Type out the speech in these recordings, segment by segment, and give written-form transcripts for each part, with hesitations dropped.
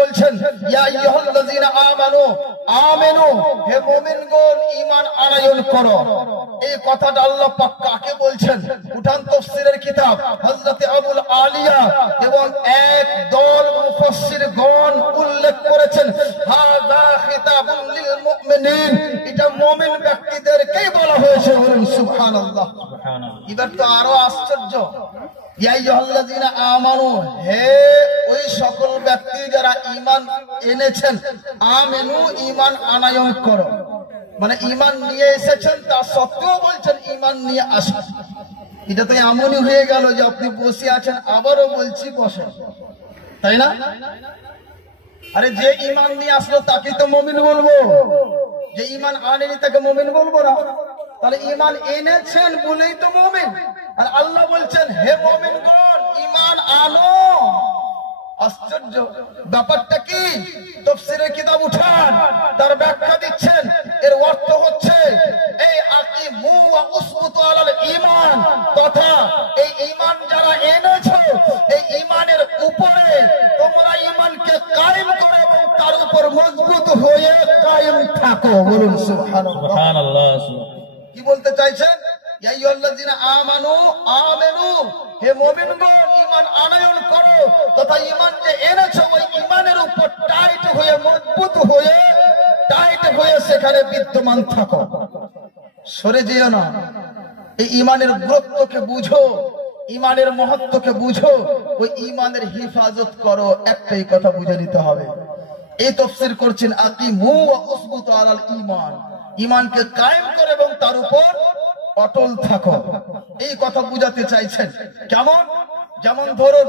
বলছেন ইয়া আইয়ুহাল্লাযীনা আমানু আমিনু, হে মুমিনগণ ঈমান আনয়ন করো। এই কথাটা আল্লাহ পাক কাকে বলছেন? উঠান তাফসীরের কিতাব হযরত আবুল আলিয়া এবং এক দল মুফাসসিরগণ উল্লেখ করেছেন হাযা খিতাবুল লিল মুমিনিন, এটা মুমিন ব্যক্তিদেরকেই বলা হয়েছে। বলুন সুবহানাল্লাহ। এবার তো আরো আশ্চর্য, ইয়া আইয়ুহাল্লাযীনা আমানু, হে ওই সকল ব্যক্তি যারা ঈমান এনেছেন, আমিনু ঈমান আনয়ন করো, মানে ঈমান নিয়ে এসেছেন তা সত্ত্বেও বলছেন ঈমান নিয়ে আসুন। এটা তো এমনই হয়ে গেল যে আপনি বসে আছেন, আবারও বলছি বসেন, তাই না? আরে যে ঈমান নিয়ে আসলো তাকে তো মুমিন বলবো, যে ঈমান আনেনি তাকে মুমিন বলবো না। তাহলে ঈমান এনেছেন বলেই তো মুমিন। আর আল্লাহ বলছেন হে মুমিনগণ ঈমান আনো। আশ্চর্য ব্যাপারটা কি? তাফসীরের কিতাব উঠান, তার ব্যাখ্যা দিচ্ছেন। এর অর্থ হচ্ছে এই আকিমু ওয়া উসবুতু আলাল ঈমান, তথা এই ঈমান যারা এনেছো এই ঈমানের উপরে তোমরা ঈমানকে কায়েম করো এবং তার উপর মজবুত হয়ে কায়েম থাকো। বলুন সুবহানাল্লাহ। কি বলতে চাইছেন? ইয়া আইয়ুহাল্লাযীনা আমানু আমিনু, হে মুমিনগণ ঈমান আনয়ন করো, তথা ঈমান যে এনেছো ওই ঈমানের উপর টাইট হয়ে মজবুত হয়ে টাইট হয়ে সেখানে বিদ্যমান থাকো, সরে যেও না। এই ঈমানের গুরুত্বকে বুঝো, ঈমানের মহত্বকে বুঝো, ওই ঈমানের হিফাজত করো। একটাই কথা বুঝে নিতে হবে। এই তাফসীর করছেন আকিমু ওয়া উসবুতু আলাল ঈমান, ঈমানকে কায়েম করো এবং তার উপর অটল থাকো। এই কথা বুঝাতে চাইছেন। কেমন? যেমন ধরুন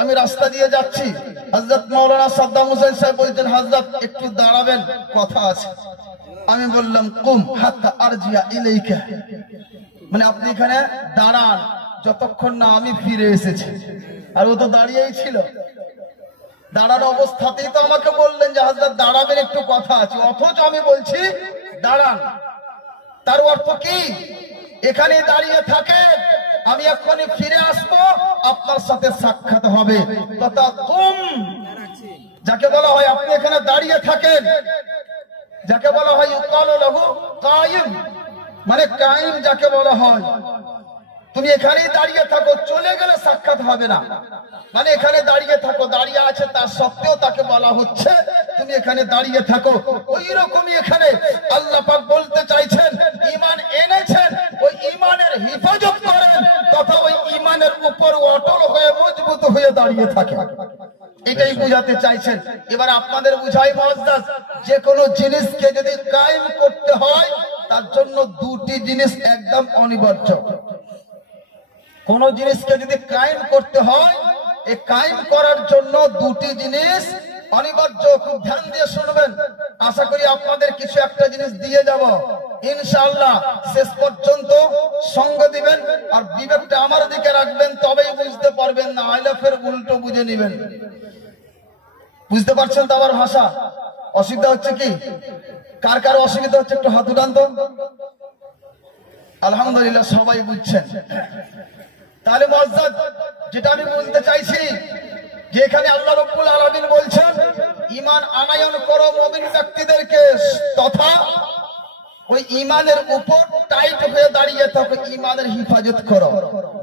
আমি রাস্তা দিয়ে যাচ্ছি, হযরত মাওলানা সাদ্দাম হোসেন সাহেব বলছেন হযরত একটু দাঁড়াবেন, কথা আছে। আমি বললাম কুম হাত্তা আরজিয়া ইলাইকা, মানে আপনি এখানে দাঁড়ান যতক্ষণ না আমি ফিরে এসেছি। আর ও তো দাঁড়িয়েই ছিল, দাঁড়ার অবস্থাতেই তো আমাকে বললেন যে হযরত দাঁড়াবেন, একটু কথা আছে, অথচ আমি বলছি দাঁড়ান। তার অর্থ কি? এখানে দাঁড়িয়ে থাকেন, আমি এক্ষুনি ফিরে আসবো, আপনার সাথে সাক্ষাৎ হবে। তথা কুম যাকে বলা হয় আপনি এখানে দাঁড়িয়ে থাকেন, যাকে বলা হয় ইউকালু লাহু কায়িম, মানে কায়িম যাকে বলা হয়। তুমি এখানেই দাঁড়িয়ে থাকো, চলে গেলে সাক্ষাৎ হবে না, মানে এখানে দাঁড়িয়ে থাকো। দাঁড়িয়ে আছে তার সত্ত্বেও তাকে বলা হচ্ছে তুমি এখানে দাঁড়িয়ে থাকো। ওই রকমই এখানে আল্লাহ পাক বলতে চাইছেন ঈমান এনেছেন, ওই ঈমানের হিফাজত করেন, তথা ওই ঈমানের উপর অটল হয়ে মজবুত হয়ে দাঁড়িয়ে থাকে। এটাই বুঝাতে চাইছেন। এবার আপনাদের বুঝাই মুআজ্জাজ, যে কোনো জিনিসকে যদি কায়েম করতে হয় তার জন্য দুটি জিনিস একদম অনিবার্য। কোন জিনিসকে যদি কায়েম করতে হয়, এই কায়েম করার জন্য দুটি জিনিস অনিবার্য। খুব ধ্যান দিয়ে শুনবেন, আশা করি আপনাদের কিছু একটা জিনিস দিয়ে যাব ইনশাআল্লাহ। শেষ পর্যন্ত সঙ্গ দিবেন আর বিবেকটা আমার দিকে রাখবেন, তবেই বুঝতে পারবেন, না হলে ফের উল্টো বুঝে নিবেন। বুঝতে পারছেন তো আমার ভাষা? অসুবিধা হচ্ছে কি? কার কার অসুবিধা হচ্ছে একটু হাত উঠান তো। আলহামদুলিল্লাহ সবাই বুঝছেন। তাহলে মুআজ্জাজ যেটা আমি বলতে চাইছি, যে এখানে আল্লাহ রাব্বুল আলামিন বলছেন ঈমান আনয়ন করো মুমিন ব্যক্তিদেরকে, তথা ওই ঈমানের উপর টাইট হয়ে দাঁড়িয়ে থাকো, ঈমানের হিফাজত করো।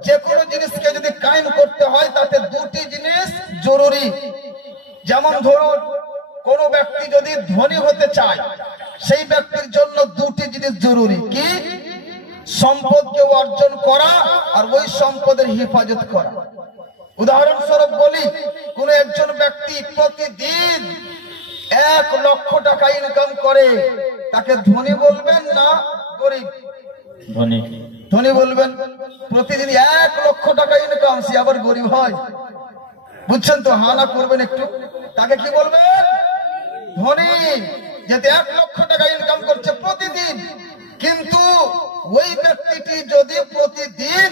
যে কোনো জিনিসকে যদি কায়েম করতে হয় তাতে দুটি জিনিস জরুরি। যেমন ধরুন কোন ব্যক্তি যদি ধনী হতে চায়, সেই ব্যক্তির জন্য দুটি জিনিস জরুরি। কি? সম্পদকে অর্জন করা আর ওই সম্পদের হিফাজত করা। উদাহরণস্বরূপ বলি, কোন একজন ব্যক্তি প্রতিদিন 1 লক্ষ টাকা ইনকাম করে, তাকে ধনী বলবেন না গরিব? ধনী। ধনী বলবেন। প্রতিদিন 1 লক্ষ টাকা ইনকাম, সে আবার গরিব হয়? বুঝছেন তো? হানা করবেন একটু। তাকে কি বলবেন? ধনী। যেতে 1 লক্ষ টাকা ইনকাম করছে প্রতিদিন, কিন্তু ওই ব্যক্তিটি যদি প্রতিদিন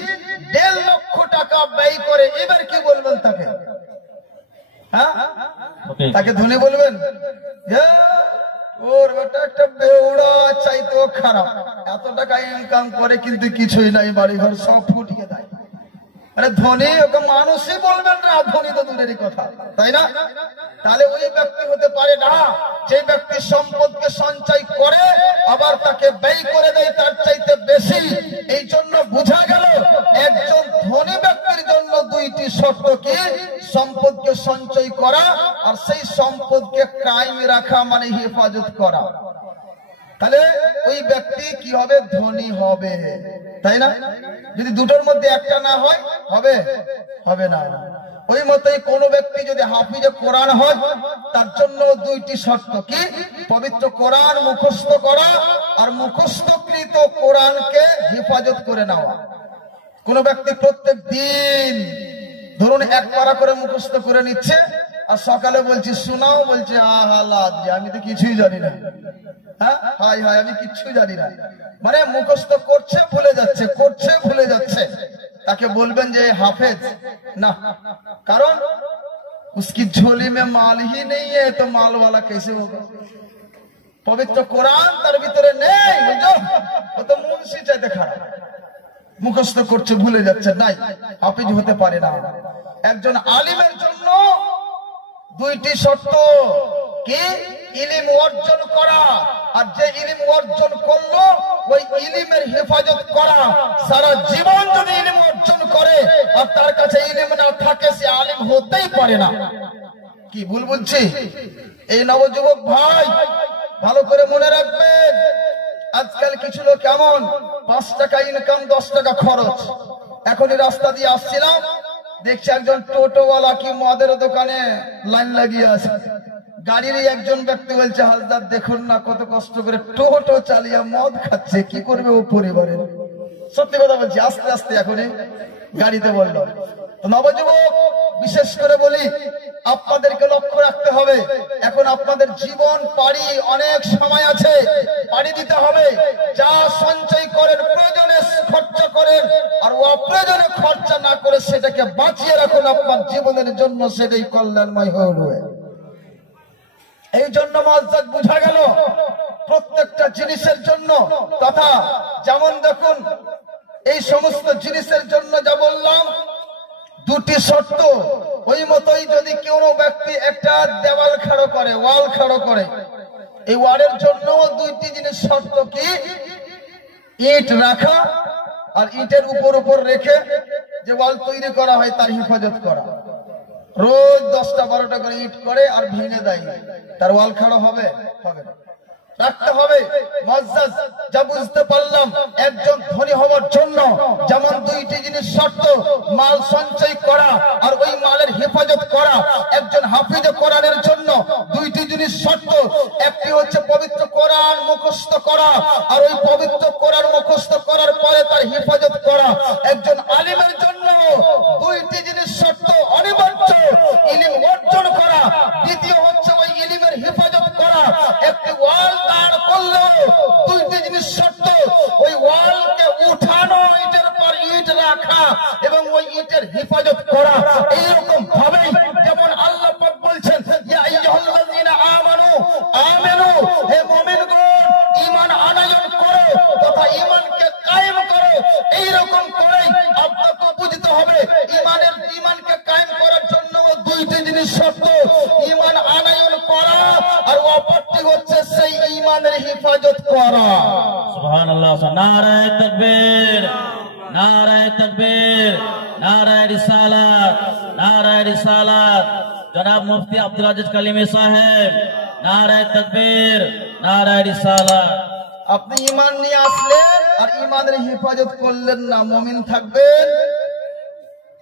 1.5 লক্ষ টাকা ব্যয় করে, এবার কি বলবেন তাকে? হ্যাঁ, তাকে ধনী বলবেন? ওর বেটা একটা বেউড়া চাইতো খারাপ, এত টাকা ইনকাম করে কিন্তু কিছুই নাই, বাড়ি ঘর সব ফুটিয়ে দেয়। আরে ধনী ওকে মানুষই বলবেন না, ধনী তো দূরেরই কথা, তাই না? তাহলে ওই ব্যক্তি হতে পারে না যে ব্যক্তি সম্পদকে সঞ্চয় করে আবার তাকে ব্যয় করে দেয় তার চাইতে বেশি। এই জন্য বোঝা গেল একজন ধনী ব্যক্তির জন্য দুইটি শর্ত কি, সম্পদকে সঞ্চয় করা আর সেই সম্পদকে কায়েম রাখা মানে হেফাজত করা। তাহলে ওই ব্যক্তি কি হবে, ধনী হবে, তাই না? যদি দুটোর মধ্যে একটা না হয় হবে হবে না। ওই মতোই কোন ব্যক্তি যদি হাফিজে কোরআন হয় তার জন্য দুইটি শর্ত কি, পবিত্র কোরআন মুখস্থ করা আর মুখস্থকৃত কোরআনকে হেফাজত করে নেওয়া। কোন ব্যক্তি প্রত্যেক দিন ধরুন এক পারা করে মুখস্থ করে নিচ্ছে আর সকালে বলছি শোনাও, বলছে আমি তো কিছুই জানি না, হ্যাঁ হাই হাই আমি কিছুই জানি না, মানে মুখস্থ করছে ভুলে যাচ্ছে, করছে ভুলে যাচ্ছে। তাকে বলবেন যে হাফেজ না, কারণ उसकी झोली में माल ही नहीं है तो माल वाला कैसे होगा। पवित्र कुरान তার ভিতরে নেই, বুঝো, ও তো মুন্সি চাইতে খারাপ, মুখস্থ করছে ভুলে যাচ্ছে, নাই হাফেজ হতে পারে না। একজন আলিমের জন্য দুইটি শর্ত কি, ইলম অর্জন করা, আর যে ইলম অর্জন করলো ওই ইলমের হেফাজত করা। সারা জীবন যদি ইলম অর্জন করে আর তার কাছে ইলম না থাকে সে আলিম হতেই পারে না। কি ভুল বলছি? এই নবযুবক ভাই ভালো করে মনে রাখবেন, আজকাল কিছু লোক কেমন 5 টাকা ইনকাম 10 টাকা খরচ। এখনই রাস্তা দিয়ে আসছিলাম, দেখছি একজন টোটোওয়ালা কি মদের দোকানে লাইন লাগিয়ে আছে। গাড়ির একজন ব্যক্তি বলছে, হাজদার দেখুন না কত কষ্ট করে টোটো চালিয়ে মদ খাচ্ছে, কি করবে ও পরিবারের। সত্যি কথা বলছি, আস্তে আস্তে এখনই গাড়িতে বললো। নবযুবক বিশেষ করে বলি, আপনাদেরকে লক্ষ্য রাখতে হবে, এখন আপনাদের জীবন পাড়ি অনেক সময় আছে, পাড়ি দিতে হবে। যা সঞ্চয় করেন প্রয়োজনে খরচা করেন, আর অপ্রয়োজনে খরচা না করে সেটাকে বাঁচিয়ে রাখুন আপনার জীবনের জন্য, সেটাই কল্যাণময় হয়ে উঠবে। এই জন্য মুআজ্জাজ বুঝা গেল প্রত্যেকটা জিনিসের জন্য তথা যেমন দেখুন এই সমস্ত জিনিসের জন্য যা বললাম দুটি শর্ত, ওই মতোই যদি কোনো ব্যক্তি একটা দেওয়াল খাড়ো করে, ওয়াল খাড়ো করে, এই ওয়ালের জন্য দুইটি জিনিস শর্ত কি, ইট রাখা আর ইটের উপর উপর রেখে যে ওয়াল তৈরি করা হয় তার হেফাজত করা। রোজ 10টা 12টা করে ইট করে আর ভেঙে দেয়, তার ওয়াল খাড়া হবে? হবে না। রাখতে হবে। মুআজ্জাজ যা বুঝতে পারলাম, একজন ধনী হওয়ার জন্য যেমন দুইটি জিনিস শর্ত, মাল সঞ্চয় করা আর ওই মালের হেফাজত করা। একজন হাফিজে কোরআনের জন্য দুইটি জিনিস শর্ত, একটি হচ্ছে পবিত্র কোরআন মুখস্থ করা আর ওই পবিত্র কোরআন মুখস্থ করার পরে তার হেফাজত করা। একজন আলিমের জন্য দুইটি জিনিস শর্ত অনিবার্য, ইলম অর্জন করা, দ্বিতীয় হচ্ছে ওই ইলমের হেফাজত করা। একটি ওয়াল দাঁড় করলে দুইটি জিনিস শর্ত, ওই ওয়ালকে উঠানো, ইটের পর ইট রাখা এবং ওই ইটের হেফাজত করা। এইরকম ভাবে যেমন আল্লাহ পাক বলছেন, ইয়া আইয়ুহাল্লাযীনা আমানু আমিনু, হে মুমিনগণ ঈমান আনয়ন করো তথা ঈমানকে কায়েম করো। এইরকম করেই আপনাকে বুঝতে হবে ঈমানকে কায়েম করার জন্য দুইটি জিনিস শর্ত, ঈমান আনয়ন করা আর অপরটি হচ্ছে সেই ঈমানের হেফাজত করা। সুবহানাল্লাহ। নারায়ে তাকবীর, নারায়ে তাকবীর, নারায়ে রিসালাত, নারায়ে রিসালাত। জনাব মুফতি আব্দুল আজিজ কালিমি সাহেব, নারায়ে তাকবীর, নারায়ে রিসালাত। আপনি ঈমান নিয়ে আসলেন আর ঈমানের হেফাজত করলেন না, মুমিন থাকবেন।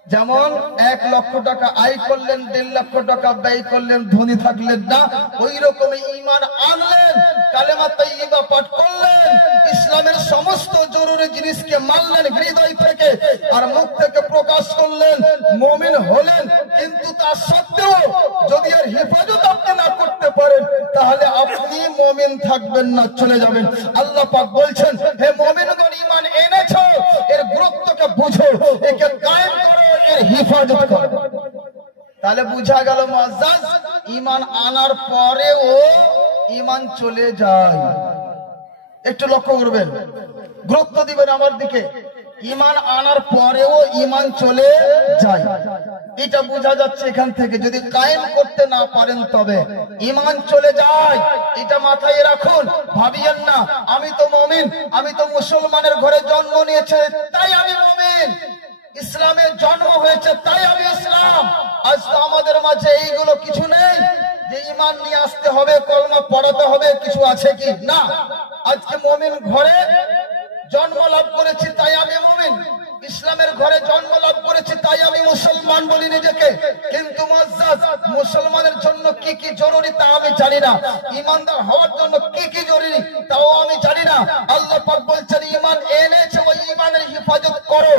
যেমন 1 লক্ষ টাকা আয় করলেন, 1.5 লক্ষ টাকা ব্যয় করলেন, ধনী থাকলেন না। ওই রকমই ঈমান আনলেন, কালেমা তাইয়্যিবা পাঠ করলেন, ইসলামের সমস্ত জরুরি জিনিসকে মানলেন হৃদয় থেকে আর মুখ থেকে প্রকাশ করলেন, মুমিন হলেন। কিন্তু তা সত্ত্বেও যদি এর হেফাজত আপনি না করতে পারেন তাহলে আপনি মুমিন থাকবেন না, চলে যাবেন। আল্লাহ পাক বলছেন, হে মুমিনগণ ঈমান এনেছো, এর গুরুত্বকে বুঝো, একে কায়েম করো, এর হেফাজত করো। তাহলে বুঝা গেল মুআজ্জাজ ঈমান আনার পরেও ঈমান চলে যায়। একটু লক্ষ্য করবেন, গুরুত্ব দিবেন আমার দিকে। ঈমান আনার পরেও ঈমান চলে যায়। এটা বোঝা যাচ্ছে এখান থেকে। যদি কায়েম করতে না পারেন তবে ঈমান চলে যায়, এটা মাথায় রাখুন। ভাবিয়েন না আমি তো মুমিন, আমি তো মুসলমানের ঘরে জন্ম নিয়েছে তাই আমি মুমিন, ইসলামের জন্ম হয়েছে তাই আমি ইসলাম। আজ তো আমাদের মাঝে এইগুলো কিছু নেই যে ঈমান নিয়ে আসতে হবে, কলমা পড়াতে হবে, কিছু আছে কি না। আজকে মুমিন ঘরে জন্ম লাভ করেছি তাই আমি মুমিন, ইসলামের ঘরে জন্ম লাভ করেছি তাই আমি মুসলমান বলি নিজেকে। কিন্তু মুআজ্জাজ মুসলমানের জন্য কি কি জরুরি তা আমি জানি না, ঈমানদার হওয়ার জন্য কি কি জরুরি তাও আমি জানি না। আল্লাহ পাক বলছেন ঈমান এনেছে ওই ঈমানের হেফাজত করো।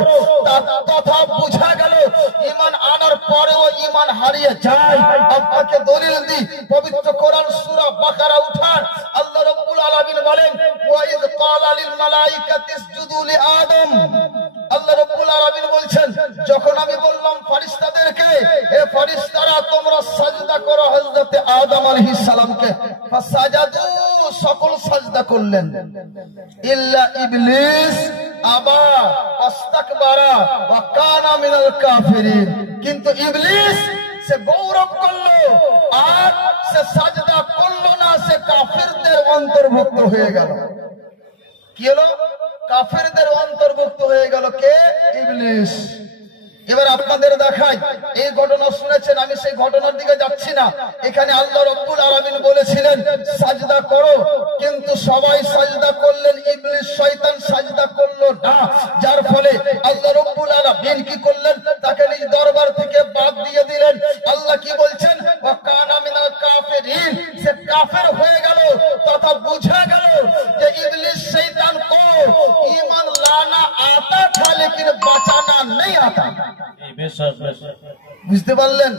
তথা বুঝা গেল ঈমান আনার পরেও ঈমান হারিয়ে যায়। আপনাকে দলিল দিই, পবিত্র কোরআন সূরা বাকারা উঠান। আল্লাহ রাব্বুল আলামিন বলেন ওয়া ইয ক্বালা লিল মালাইকাতি ইসজুদু লি আদম। আল্লাহ রাব্বুল আলামিন বলছেন যখন আমি বললাম ফেরেশতাদেরকে হে ফেরেশতারা তোমরা সাজদা করো হযরত আদম আলাইহিস সালামকে, ফাসাজাদু সকল সাজদা করলেন, ইল্লা ইবলিস আবা ওয়াস্তাকবারা ওয়া কানা মিনাল কাফিরিন। কিন্তু ইবলিস সে গৌরব করলো আর সে সাজদা করলো না, সে কাফিরদের অন্তর্ভুক্ত হয়ে গেল। কি হলো? কাফিরদের অন্তর্ভুক্ত হয়ে গেল। কে? ইবলিস। এবার আপনাদের দেখাই, এই ঘটনা শুনেছেন, আমি সেই ঘটনার দিকে যাচ্ছি না। এখানে আল্লাহ রাব্বুল আলামিন বলেছিলেন সাজদা করো, কিন্তু সবাই সাজদা করলেন, ইবলিস শয়তান সাজদা করলো না। যার ফলে আল্লাহ রাব্বুল আলামিন কি করলেন? তাকে নিজ দরবার থেকে বাদ দিয়ে দিলেন। আল্লাহ কি বলছেন? ওয়া কানা মিনাল কাফিরিন, সে কাফের হয়ে গেল। তথা বুঝা গেল যে ইবলিস শয়তান को ईमान लाना आता था लेकिन बचाना नहीं आता। বুঝতে পারলেন?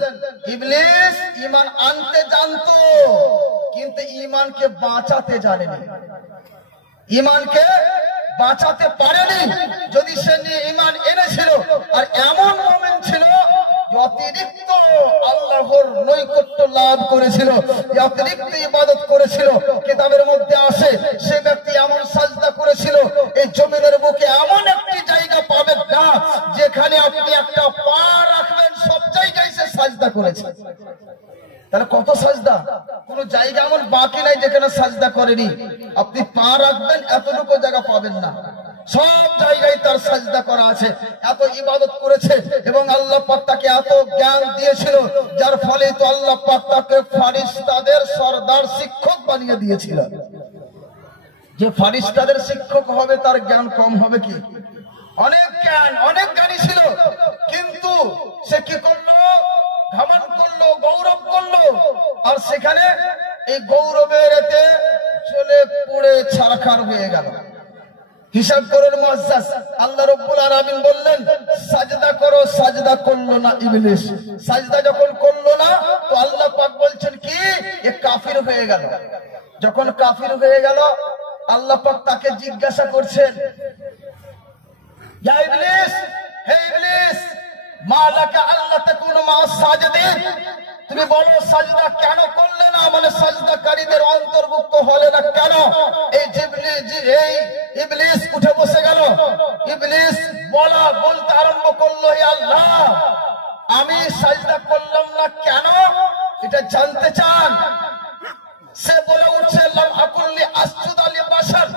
ইবলিস ঈমান আনতে জানতো কিন্তু ঈমানকে বাঁচাতে জানেনি, ঈমানকে বাঁচাতে পারেনি। যদি সে ঈমান এনেছিল আর এমন মুমিন ছিল অতিরিক্ত আল্লাহর নৈকট্য লাভ করেছিল, অতিরিক্ত ইবাদত করেছিল, কিতাবের মধ্যে আসে সে ব্যক্তি এমন সাজদা করেছিল এই জমিনের বুকে এমন একটি জায়গা পাবেন না যেখানে আপনি একটা পা রাখবেন সব জায়গায় সে সাজদা করেছে। তাহলে কত সাজদা, কোন জায়গা এমন বাকি নাই যেখানে সাজদা করেনি। আপনি পা রাখবেন এতটুকু জায়গা পাবেন না, সব জায়গায় তার সাজদা করা আছে। এত ইবাদত করেছে এবং আল্লাহ পাক তাকে এত জ্ঞান দিয়েছিল, যার ফলে তো আল্লাহ পাক তাকে ফেরেশতাদের সরদার শিক্ষক বানিয়ে দিয়েছিল। যে ফেরেশতাদের শিক্ষক হবে তার জ্ঞান কম হবে কি? অনেক জ্ঞান, অনেক জ্ঞানী ছিল, কিন্তু সে কি করলো? ঘমন্ড করলো, গৌরব করলো, আর সেখানে এই গৌরবের এতে চলে পুড়ে ছারখার হয়ে গেল। হিসাব করুন মুআজ্জাজ, আল্লাহ রাব্বুল আলামিন বললেন সাজদা করো, সাজদা করলো না ইবলিস। সাজদা যখন করলো না তো আল্লাহ পাক বলছেন কি? এ কাফির হয়ে গেল। যখন কাফির হয়ে গেল আল্লাহ পাক তাকে জিজ্ঞাসা করছেন ইয়া ইবলিস, হে ইবলিস, মা লাকা আল্লা তাকুনু মা'আস সাজিদিন, তুমি বলো সাজদা কেন করলে না, মানে সাজদাকারীদের অন্তর্ভুক্ত হলে না কেন? এই ইবলিস উঠে বসে গেল। ইবলিস বলতে আরম্ভ করলো হে আল্লাহ আমি সাজদা করলাম না কেন, এটা জানতে চান? সে বলে উঠছে লাম আকুল্লি আসজুদা লিবাশার,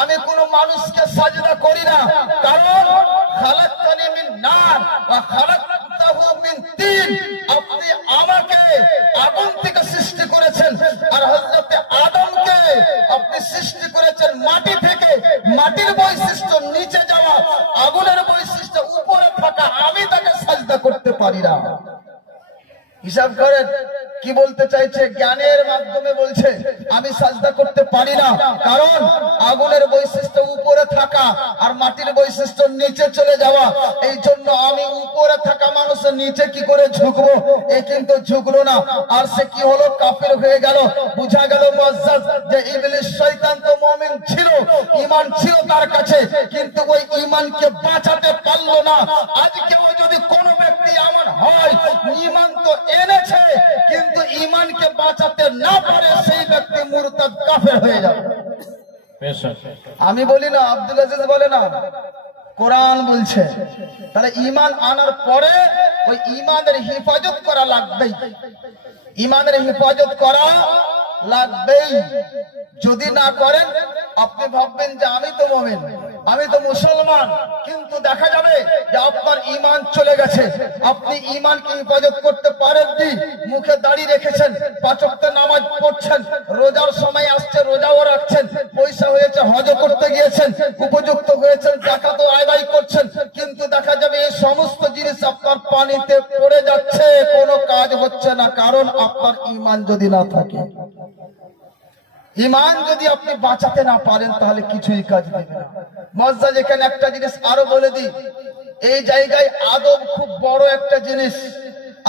আমি কোন মানুষকে সাজদা করি না, কারণ খালাকতানি মিন নার ওয়া খালাকতাহু মিন তিন, আপনি আমাকে আগুন থেকে সৃষ্টি করেছেন আর হযরত আদমকে আপনি সৃষ্টি করেছেন মাটি থেকে। মাটির বৈশিষ্ট্য নিচে যাওয়া, আগুনের বৈশিষ্ট্য উপরে থাকা, আমি তাকে সাজদা করতে পারি না। হিসাব করেন কি বলতে চাইছে? জ্ঞানের মাধ্যমে বলছে আমি সাজদা করতে পারি না, কারণ আগুনের বৈশিষ্ট্য উপরে থাকা আর মাটির বৈশিষ্ট্য নিচে চলে যাওয়া। এই জন্য আমি উপরে থাকা মানুষের নিচে কি করে ঝুঁকবো? এ কিন্তু ঝুঁকলো না, আর সে কি হলো? কাফির হয়ে গেল। বুঝা গেল মুআজ্জাজ যে ইবলিস শয়তান তো মুমিন ছিল, ঈমান ছিল তার কাছে, কিন্তু ওই ঈমানকে বাঁচাতে পারলো না। আজকেও যদি কোনো ব্যক্তি এমন হয় ঈমান তো এনেছে কিন্তু ঈমানকে বাঁচাতে না পারে, সেই ব্যক্তি মুরতাদ কাফের হয়ে যাবে। আমি বলি না, আব্দুল আজিজ বলে না, কোরআন বলছে। তাহলে ঈমান আনার পরে ওই ঈমানের হেফাজত করা লাগবেই, ঈমানের হেফাজত করা লাগবেই। যদি না করেন আপনি ভাববেন যে আমি তো মুমিন, আমি তো মুসলমান, কিন্তু দেখা যাবে যে আপনার ঈমান চলে গেছে। আপনি ঈমানকে হেফাজত করতে পারেননি, মুখে দাড়ি রেখেছেন, 5 ওয়াক্ত নামাজ পড়ছেন, রোজার সময় আসছে রোজাও রাখছেন, পয়সা হয়েছে হজ করতে গিয়েছেন, উপযুক্ত হয়েছেন যাকাতও আদায় করছেন, কিন্তু দেখা যাবে এই সমস্ত জিনিস আপনার পানিতে পড়ে যাচ্ছে, কোনো কাজ হচ্ছে না। কারণ আপনার ঈমান যদি না থাকে, ঈমান যদি আপনি বাঁচাতে না পারেন, তাহলে কিছুই কাজ দেবে না। মজ্জাজ এখানে একটা জিনিস আরো বলে দিই, এই জায়গায় আদব খুব বড় একটা জিনিস।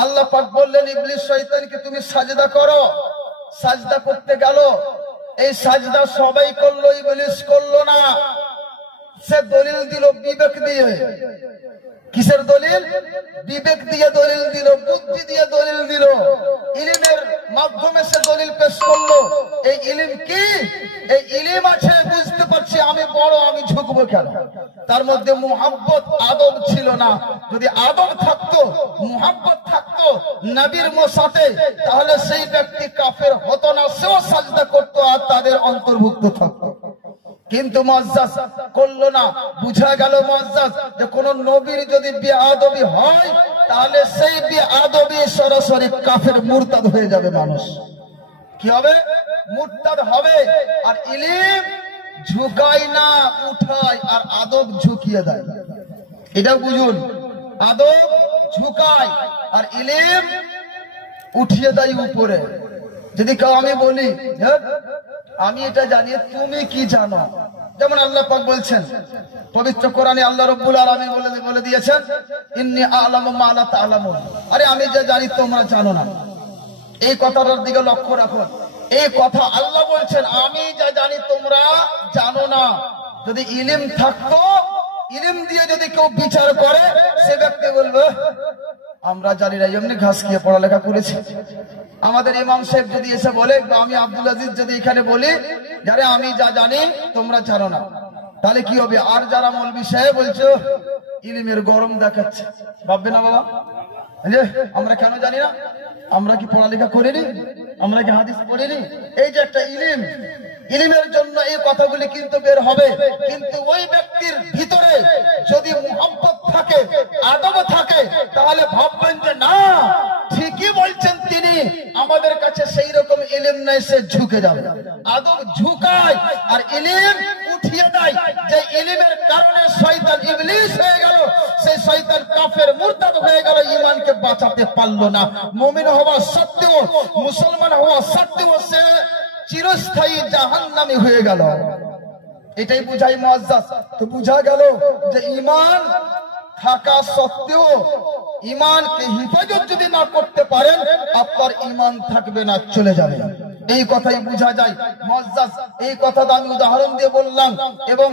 আল্লাহ পাক বললেন ইবলিস শয়তানকে তুমি সাজদা করো। সাজদা করতে গেল, এই সাজদা সবাই করলো, ইবলিস করলো না। সে দলিল দিল বিবেক দিয়ে। কিসের দলিল? বিবেক দিয়ে দলিল দিল, বুদ্ধি দিয়ে দলিল দিল, ইলমের মাধ্যমে সে দলিল পেশ করলো। এই ইলম কি? এই ইলম আছে, বুঝতে পারছি আমি বড়, আমি ঝুঁকবো কেন? তার মধ্যে মুহাব্বত আদব ছিল না। যদি আদব থাকতো, মুহাব্বত থাকতো নবীর সাথে, তাহলে সেই ব্যক্তি কাফের হতো না, সেও সাজদা করতো আর তাদের অন্তর্ভুক্ত থাকতো। কিন্তু মুআজ্জাজ করলো না। বুঝা গেল মুআজ্জাজ যে কোন নবীর যদি বেয়াদবি হয়, তাহলে সেই বেয়াদবি সরাসরি কাফের মুরতাদ হয়ে যাবে। মানুষ কি হবে? মুরতাদ হবে। আর ইলম ঝুঁকায় না, উঠায়, আর আদব ঝুঁকিয়ে দেয়। এটা বুঝুন, আদব ঝুঁকায় আর ইলম উঠিয়ে দেয় উপরে। যদি কেউ আমি বলি আমি এটা জানি, তুমি কি জানো? যেমন আল্লাহ পাক বলছেন পবিত্র কোরআনে, আল্লাহ রাব্বুল আলামিন বলে দিয়েছেন ইন্নী আ'লামু মা লা তা'লামুন। আরে আমি যা জানি তোমরা জানো না। এই কথাটার দিকে লক্ষ্য রাখুন। এই কথা আল্লাহ বলছেন আমি যা জানি তোমরা জানো না। যদি ইলম থাকতো, ইলম দিয়ে যদি কেউ বিচার করে, সে ব্যক্তি বলবে আমরা জানি না, এমনি ঘাস খেয়ে পড়ালেখা করেছি। আমাদের ইমাম সাহেব যদি এসে বলে, বা আমি আব্দুল আজিজ যদি এখানে বলি যারে আমি যা জানি তোমরা জানো না, তাহলে কি হবে? আর যারা মৌলবি সাহেব বলছো ইলমের গরম দেখাচ্ছে, ভাববে না বাবা যে আমরা কেন জানি না? আমরা কি পড়ালেখা করিনি? আমরা কি হাদিস পড়িনি? এই যে একটা ইলম, ইলমের জন্য এই কথাগুলি কিন্তু বের হবে। কিন্তু ওই ব্যক্তির ভিতরে যদি মুহাব্বত থাকে, আদব থাকে, তাহলে ভাববেন যে না, ঠিকই বলছেন তিনি, আমাদের কাছে সেই রকম ইলম নাই, সে ঝুঁকে যাবে। আদব ঝুঁকায় আর ইলম উঠিয়ে দেয়। যে ইলমের কারণে শয়তান ইবলিস হয়ে গেল, সেই শয়তান কাফের মুরতাদ হয়ে গেল, ঈমানকে বাঁচাতে পারলো না। মুমিন হওয়া সত্ত্বেও, মুসলমান হওয়া সত্ত্বেও সে চিরস্থায়ী জাহান্নামী হয়ে গেল। এটাই বুঝাই মুআজ্জাজ। তো বুঝা গেল যে ঈমান থাকা সত্ত্বেও ঈমানকে হেফাজত যদি না করতে পারেন, আপনার ঈমান থাকবে না, চলে যাবে। এই কথাই বোঝা যায়। মুআজ্জাজ এই কথাটা আমি উদাহরণ দিয়ে বললাম, এবং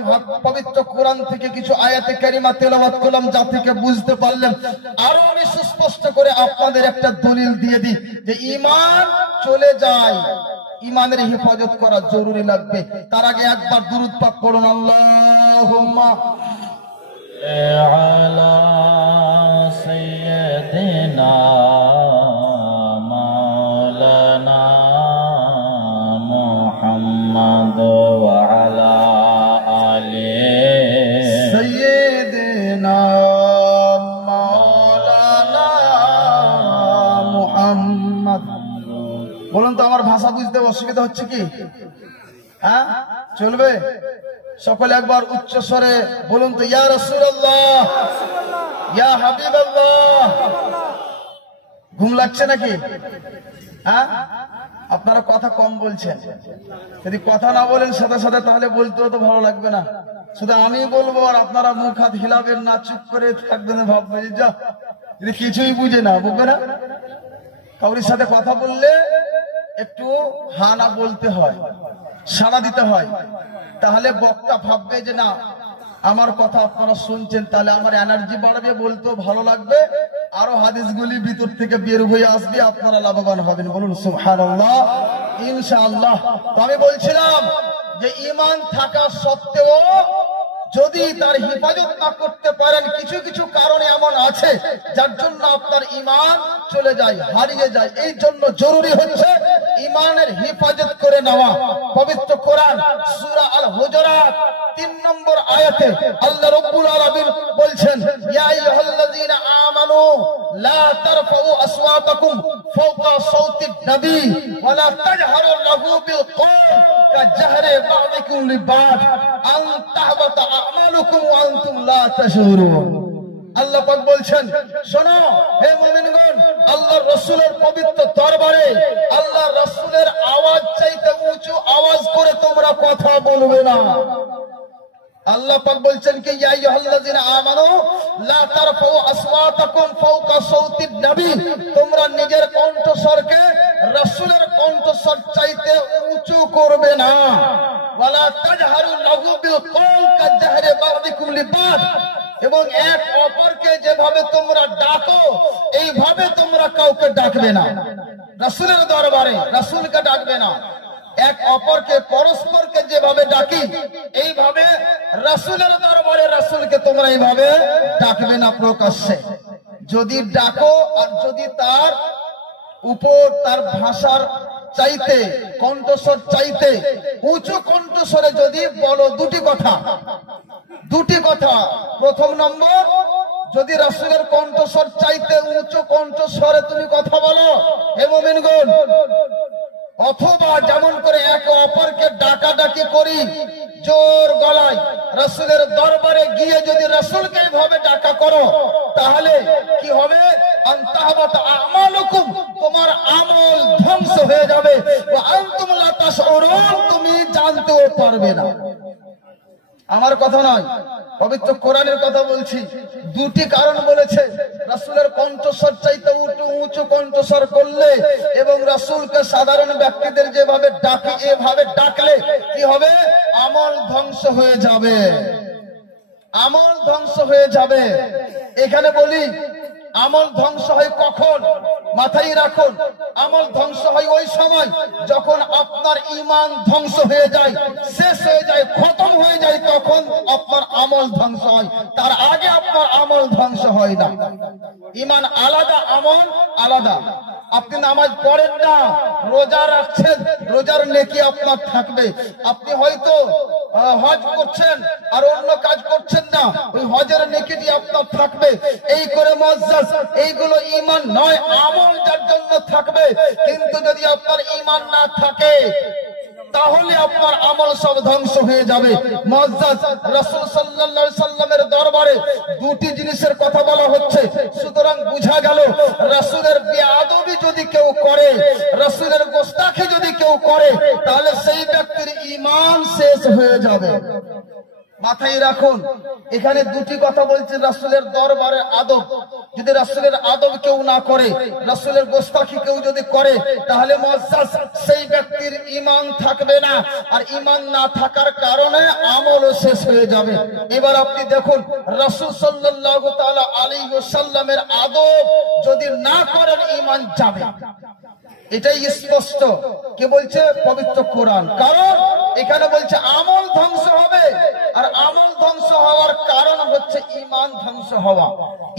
পবিত্র কোরআন থেকে কিছু আয়াতে কারিমা তেলাওয়াত করলাম, যা থেকে বুঝতে পারলেন। আরো আমি সুস্পষ্ট করে আপনাদের একটা দলিল দিয়ে দিই যে ঈমান চলে যায়, ঈমানের হেফাজত করা জরুরি লাগবে। তার আগে একবার দুরূদ পাক পড়ুন, আল্লাহুম্মা আলা সাইয়্যিদিনা মাওলানা মুহাম্মদ ওয়া আলা আলি সাইয়্যিদিনা মাওলানা মুহাম্মদ। বলুন তো, আমার ভাষা বুঝতে অসুবিধা হচ্ছে কি? হ্যাঁ, চলবে? সকলে একবার উচ্চ স্বরে বলুন তো, ইয়া রাসূলুল্লাহ, ইয়া হাবিবাল্লাহ। ঘুম লাগছে নাকি? হ্যাঁ, আপনারা কথা কম বলছেন। যদি কথা না বলেন সাথে সাথে, তাহলে বলতেও তো ভালো লাগবে না। শুধু আমি বলবো আর আপনারা মুখ হাত হিলাবেন না, চুপ করে থাকবেন, ভাববেন যা যদি কিছুই বুঝে না, বুঝবে না। কাউরির সাথে কথা বললে একটু হা না বলতে হয়, সাড়া দিতে হয়, তাহলে বক্তা ভাববে যে না, আমার কথা আপনারা শুনছেন, তাহলে আমার এনার্জি বাড়বে, বলতেও ভালো লাগবে, আরো হাদিসগুলি ভিতর থেকে বের হয়ে আসবে, আপনারা লাভবান হবেন। বলুন সুবহানাল্লাহ, ইনশাআল্লাহ। তো আমি বলছিলাম যে ঈমান থাকা সত্ত্বেও যদি তার হেফাজত না করতে পারেন, কিছু কিছু কারণে এমন আছে যার জন্য আপনার ঈমান চলে যায়, হারিয়ে যায়। এই জন্য জরুরি হচ্ছে ঈমানের হেফাজত করে নেওয়া। পবিত্র কোরআন সূরা আল হুজুরাত 3 নম্বর আয়াতে আল্লাহ রাব্বুল আলামিন বলছেন, ইয়া আইয়ুহাল্লাযীনা আমানু লা তারফাউ আসওয়াতাকুম ফাওকা সাওতিন নবী ওয়া লা তাজহারু লাহু বিল কওল কাজহারি বা'দিকুম লিবা'দ আন তাহবাতা আমালুকুম ওয়া আনতুম লা তাশউরুন। আল্লাহ পাক বলছেন, শোনো হে মুমিনগণ, আল্লাহর রাসূলের পবিত্র দরবারে আল্লাহর রাসূলের আওয়াজ চাইতে উঁচু আওয়াজ করে তোমরা কথা বলবে না। আল্লাহ পাক বলছেন কি, ইয়া আইয়ুহাল্লাযীনা আমানু লা তারফাউ আসওয়াতাকুম ফাওকা সাওতিন নবী, তোমরা নিজের কণ্ঠস্বরকে রাসূলের কণ্ঠস্বর চাইতে উঁচু করবে না। ওয়ালা তাজহারু লাহু বিল কওল কাজহারি বা'দিকুম লিবা'দ, এবং এক অপরকে যেভাবে তোমরা ডাকো এইভাবে তোমরা কাউকে ডাকবে না। রাসূলের দরবারে রাসূলকে ডাকবে না, এক অপরকে পরস্পরকে যেভাবে ডাকি এইভাবে রাসূলের দরবারে রাসূলকে তোমরা এইভাবে ডাকবে না প্রকাশ্যে। যদি ডাকো আর যদি তার উপর তার ভাষার চাইতে কণ্ঠস্বর চাইতে উঁচু কণ্ঠস্বরে যদি বলো দুটি কথা। প্রথম নম্বর, যদি রাসূলের কণ্ঠস্বর চাইতে উঁচু কণ্ঠস্বরে তুমি কথা বলো হে মুমিনগণ, অথবা যেমন করে একে অপরকে ডাকাডাকি করি জোর গলায় রাসূলের দরবারে গিয়ে যদি রাসূলকে এইভাবে ডাকা করো, তাহলে কি হবে? আনতাহবাতা আমালুকুম, তোমার আমল ধ্বংস হয়ে যাবে। ওয়া আনতুম লা তাশউরুন, তুমি জানতেও পারবে না। আমার কথা নয়, পবিত্র কোরআনের কথা বলছি। দুটি কারণ বলেছে, রাসূলের কণ্ঠস্বর চাইতে উঁচু কণ্ঠস্বর করলে এবং রাসূলকে সাধারণ ব্যক্তিদের যেভাবে ডাকে এভাবে ডাকলে কি হবে? আমল ধ্বংস হয়ে যাবে, আমল ধ্বংস হয়ে যাবে। এখানে বলি, আমল ধ্বংস হয় কখন? মাথায় রাখুন, আমল ধ্বংস হয় ওই সময় যখন আপনার ঈমান ধ্বংস হয়ে যায়, শেষ হয়ে যায়, খতম হয়ে যায়, তখন আপনার আমল ধ্বংস হয়। তার আগে আপনার আমল ধ্বংস হয় না। ঈমান আলাদা, আমল আলাদা। আপনি নামাজ পড়েন না, রোজা রাখছেন, রোজার নেকি আপনার থাকবে। আপনি হয়তো হজ করছেন আর অন্য কাজ করছেন না, ওই হজের নেকিটি আপনার থাকবে। এই করে মুআজ্জাজ, এইগুলো ঈমান নয়, আমল যার জন্য থাকবে। কিন্তু যদি আপনার ঈমান না থাকে তাহলে আপনার আমল সব ধ্বংস হয়ে যাবে। মুআজ্জাজ, রাসূল সাল্লাল্লাহু আলাইহি সাল্লামের দরবারে দুটি জিনিসের কথা বলা হচ্ছে, সুতরাং বোঝা গেল রাসূলের বেয়াদবি যদি কেউ করে, রাসূলের গোস্তাখি যদি কেউ করে, তাহলে সেই ব্যক্তির ঈমান শেষ হয়ে যাবে। মাথায় রাখুন, এখানে দুটি কথা বলছে। রাসূলের দরবারে আদব, যদি রাসূলের আদব কেউ না করে, রাসূলের গোস্তাখি কেউ যদি করে, তাহলে মুআজ্জাজ সেই ব্যক্তির ঈমান থাকবে না, আর ঈমান না থাকার কারণে আমলও শেষ হয়ে যাবে। এবার আপনি দেখুন, রাসূল সাল্লাল্লাহু তাআলা আলাইহি ওয়াসাল্লামের আদব যদি না করেন ঈমান যাবে, এটাই স্পষ্ট। কে বলছে? পবিত্র কোরআন। কারণ এখানে বলছে আমল ধ্বংস হবে, আর আমল ধ্বংস হওয়ার কারণ হচ্ছে ঈমান ধ্বংস হওয়া।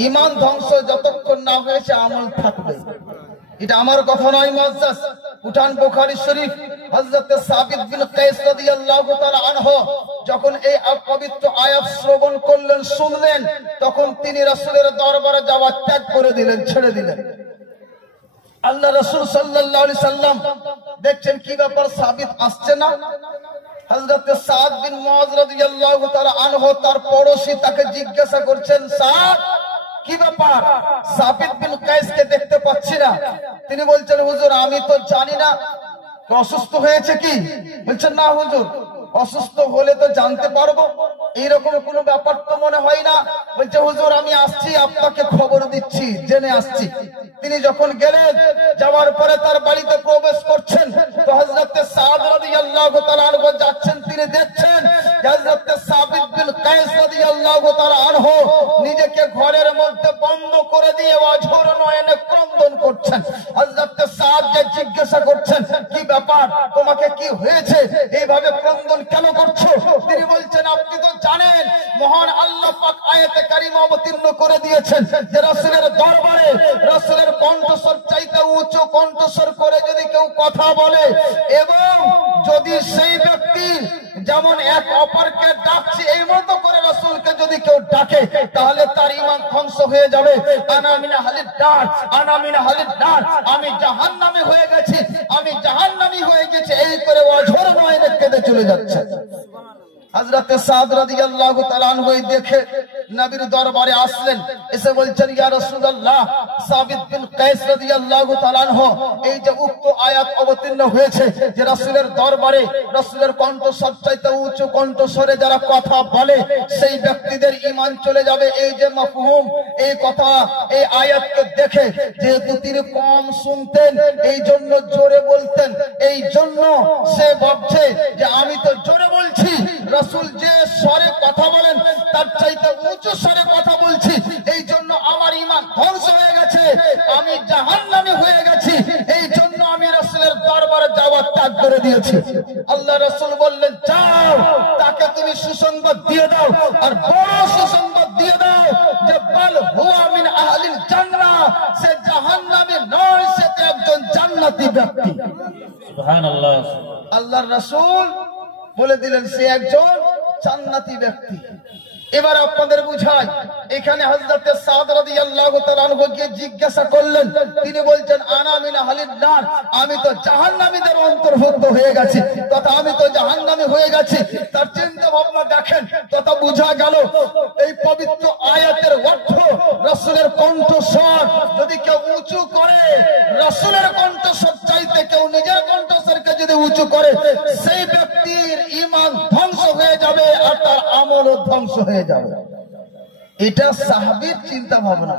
ঈমান ধ্বংস যতক্ষণ না হয়েছে আমল থাকবে। এটা আমার কথা নয়, মুআজ্জাজ। উঠান বুখারী শরীফ, হযরত সাবিত বিন কায়েস রাদিয়াল্লাহু তাআলা আনহু যখন এই পবিত্র আয়াত শ্রবণ করলেন, শুনলেন, তখন তিনি রাসূলের দরবারে যাওয়া ত্যাগ করে দিলেন, ছেড়ে দিলেন। আল্লাহ রাসূল সাল্লাল্লাহু আলাইহি সাল্লাম দেখছেন কি ব্যাপার, সাবিত আসছে না। হযরত সাদ বিন মুআয রাদিয়াল্লাহু তাআলা আনহু তার পড়োশী তাকে জিজ্ঞাসা করছেন, সাদ কি ব্যাপার, সাবিত বিন কায়েসকে দেখতে পাচ্ছি না। তিনি বলছেন, হুজুর আমি তো জানি না, অসুস্থ হয়েছে কি? বলছেন, না হুজুর, অসুস্থ হলে তো জানতে পারবো, এইরকম কোনো ব্যাপার তো মনে হয় না। বলছে, হুজুর আমি আসছি, আপনাকে খবর দিচ্ছি, জেনে আসছি। তিনি যখন গেলেন, যাওয়ার পরে তার বাড়িতে প্রবেশ করছেন, তো হযরত সাদ রাদিয়াল্লাহু তাআলা আনহু যাচ্ছেন, তিনি দেখছেন হযরত সাবিত বিন কায়েস রাদিয়াল্লাহু তাআলা আনহু নিজেকে ঘরের মধ্যে বন্ধ করে দিয়ে অঝোর নয়নে ক্রন্দন করছেন। হযরত সাদ যে জিজ্ঞাসা করছেন, কি ব্যাপার, তোমাকে কি হয়েছে, এইভাবে ক্রন্দন কেন করছো? তিনি বলছেন, আপনি তো জানেন মহান আল্লাহ পাক আয়াতে কারিমা অবতীর্ণ করে দিয়েছেন যে রাসূলের দরবারে রাসূলের কণ্ঠস্বর চাইতে উঁচু কণ্ঠস্বর করে যদি কেউ কথা বলে এবং যদি সেই ব্যক্তি যেমন এক অপরকে ডাকছে এই মতো করে রাসূলকে যদি কেউ ডাকে তাহলে তার ঈমান ধ্বংস হয়ে যাবে। আনা মিন আহলিদ দার, আনা মিন আহলিদ দার, আমি জাহান্নামী হয়ে গেছি, আমি জাহান্নামী হয়ে গেছি, এই করে অঝোর নয়নে কেঁদে চলে যাচ্ছে। হযরত সাদ রাদিয়াল্লাহু তাআলা আনহু দেখে নবীর দরবারে আসলেন, এসে বলছেন ইয়া রাসূলুল্লাহ, সাবিত বিন কায়েস রাদিয়াল্লাহু তাআলা আনহু এই যে উক্ত আয়াত অবতীর্ণ হয়েছে যে রাসূলের দরবারে রাসূলের কণ্ঠস্বর চাইতে উঁচু কণ্ঠস্বরে যারা কথা বলে সেই ব্যক্তিদের ঈমান চলে যাবে, এই যে মাফহুম এই কথা এই আয়াতকে দেখে যেহেতু তিনি কম শুনতেন এই জন্য জোরে বলতেন, এই জন্য সে ভাবছে যে আমি তো জোরে বলছি, রাসূল যে স্বরে কথা বলেন তার চাইতে উঁচু স্বরে কথা বলছি, এই জন্য আমার ঈমান ধ্বংস হয়ে গেছে, আমি জাহান্নামী হয়ে গেছি, এই জন্য আমি রাসূলের দরবারে যাওয়া ত্যাগ করে দিয়েছি। আল্লাহ রাসূল বললেন যাও তাকে তুমি সুসংবাদ দিয়ে দাও, আর বড় সুসংবাদ দিয়ে দাও যে বাল হুয়া মিন আহলিল জান্নাহ, সে জাহান্নামী নয়, সে তো একজন জান্নাতি ব্যক্তি। সুবহানাল্লাহ। আল্লাহর রাসূল বলে দিলেন সে একজন জান্নাতি ব্যক্তি। এবার আপনাদের বুঝাই, এখানে হযরত সাদ রাদিয়াল্লাহু তাআলা আনহু কে জিজ্ঞাসা করলেন, তিনি বলছেন আনা মিন আহলিন নার, আমি তো জাহান্নামীদের অন্তর্ভুক্ত হয়ে গেছি, তথা আমি তো জাহান্নামী হয়ে গেছি। তার চিন্তা ভাবনা দেখেন, তথা বুঝা গেল এই পবিত্র আয়াতের অর্থ রাসূলের কণ্ঠস্বর যদি কেউ উঁচু করে, রাসূলের কণ্ঠস্বর চাইতে কেউ নিজের কণ্ঠস্বরকে যদি উঁচু করে সেই ব্যক্তির ঈমান ধ্বংস হয়ে যাবে আর তার আমলও ধ্বংস হয়ে যাবে। এটা সাহাবীর চিন্তা ভাবনা,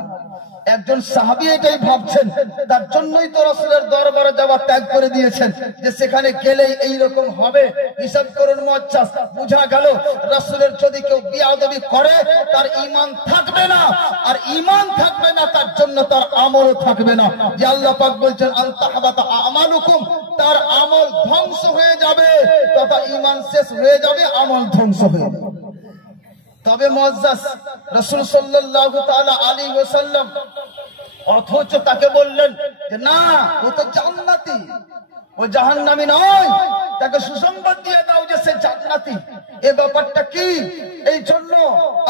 একজন সাহাবী এটাই ভাবছেন, তার জন্যই তো রাসূলের দরবারে যাওয়া ত্যাগ করে দিয়েছেন যে সেখানে গেলেই এইরকম হবে। হিসাব করুন মুআজ্জাজ, বুঝা গেল রাসূলের যদি কেউ বিয়াদবি করে তার ঈমান থাকবে না, আর ঈমান থাকবে না তার জন্য তার আমলও থাকবে না। যে আল্লাহ পাক বলছেন আনতাহাবাতা আমালুকুম, তার আমল ধ্বংস হয়ে যাবে, তথা ঈমান শেষ হয়ে যাবে, আমল ধ্বংস হয়ে যাবে। তবে মুআজ্জাজ রাসূল সাল্লাল্লাহু তাআলা আলাইহি ওয়াসাল্লাম অথচ তাকে বললেন যে না ও তো জান্নাতি, ও জাহান্নামী নয়, তাকে সুসংবাদ দিয়ে দাও যে সে জান্নাতি। এই ব্যাপারটা কি? এই জন্য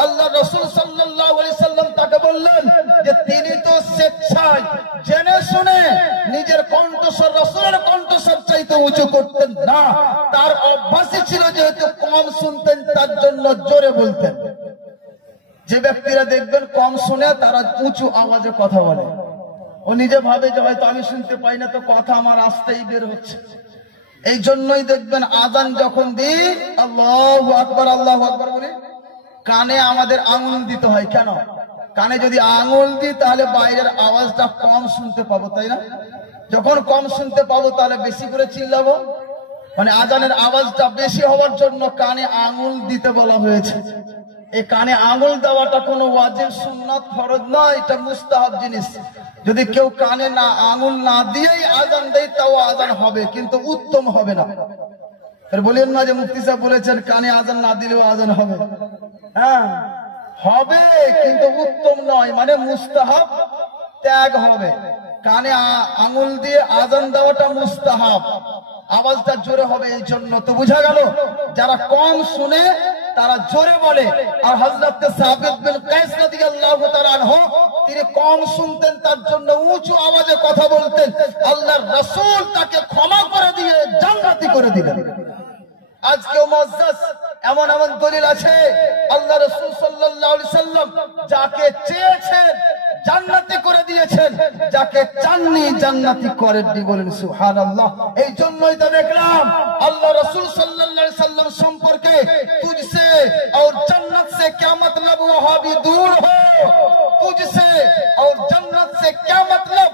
আল্লাহ রাসূল সাল্লাল্লাহু আলাইহি সাল্লাম তাকে বললেন যে তিনি তো স্বেচ্ছায় জেনে শুনে নিজের কণ্ঠস্বর রাসূলের কণ্ঠস্বর চাইতে উঁচু করতেন না, তার অভ্যাসই ছিল যেহেতু কম শুনতেন তার জন্য জোরে বলতেন। যে ব্যক্তিরা দেখবেন কম শুনে তারা উঁচু আওয়াজে কথা বলে, ও নিজে ভাবে যে হয়তো আমি শুনতে পাই না তো কথা আমার আস্তেই বের হচ্ছে। এই জন্যই দেখবেন আযান যখন দিই আল্লাহু আকবার আল্লাহু আকবার বলি, কানে আমাদের আঙুল দিতে হয়। কেন? কানে যদি আঙুল দিই তাহলে বাইরের আওয়াজটা কম শুনতে পাবো, তাই না? যখন কম শুনতে পাবো তাহলে বেশি করে চিল্লাবো, মানে আযানের আওয়াজটা বেশি হওয়ার জন্য কানে আঙুল দিতে বলা হয়েছে। এই কানে আঙুল দেওয়াটা কোনো ওয়াজিব সুন্নাত ফরজ নয়, এটা মুস্তাহাব জিনিস। যদি কেউ কানে না আঙুল না দিয়েই আযান দেয় তাও আযান হবে, কিন্তু উত্তম হবে না। বলেন না যে মুফতি সাহেব বলেছেন কানে আযান না দিলেও আযান হবে। হ্যাঁ হবে, কিন্তু উত্তম নয়, মানে মুস্তাহাব ত্যাগ হবে। কানে আঙুল দিয়ে আযান দেওয়াটা মুস্তাহাব, আওয়াজটা জোরে হবে। এই জন্য তো বুঝা গেল যারা কম শুনে তারা জোরে বলে। আর হযরত সাবিত বিন কায়েস রাদিয়াল্লাহু তাআলা আনহু তিনি কম শুনতেন, তার জন্য উঁচু আওয়াজে কথা বলতেন। আল্লাহর রাসূল তাকে ক্ষমা করে দিয়ে জান্নাতি করে দিলেন। আজকে মুআজ্জাজ এমন এমন দলিল আছে, আল্লাহ রাসূল সাল্লাল্লাহু আলাইহি সাল্লাম যাকে চেয়েছেন জান্নাতি করে দিয়েছেন, যাকে চাননি জান্নাতি করেননি। বলেন সুবহানাল্লাহ। এই জন্যই তো দেখলাম আল্লাহ রাসূল সাল্লাল্লাহু আলাইহি সাল্লাম সম্পর্কে তুঝসে और जन्नत से क्या मतलब वहाबी दूर हो, तुझसे और जन्नत से क्या मतलब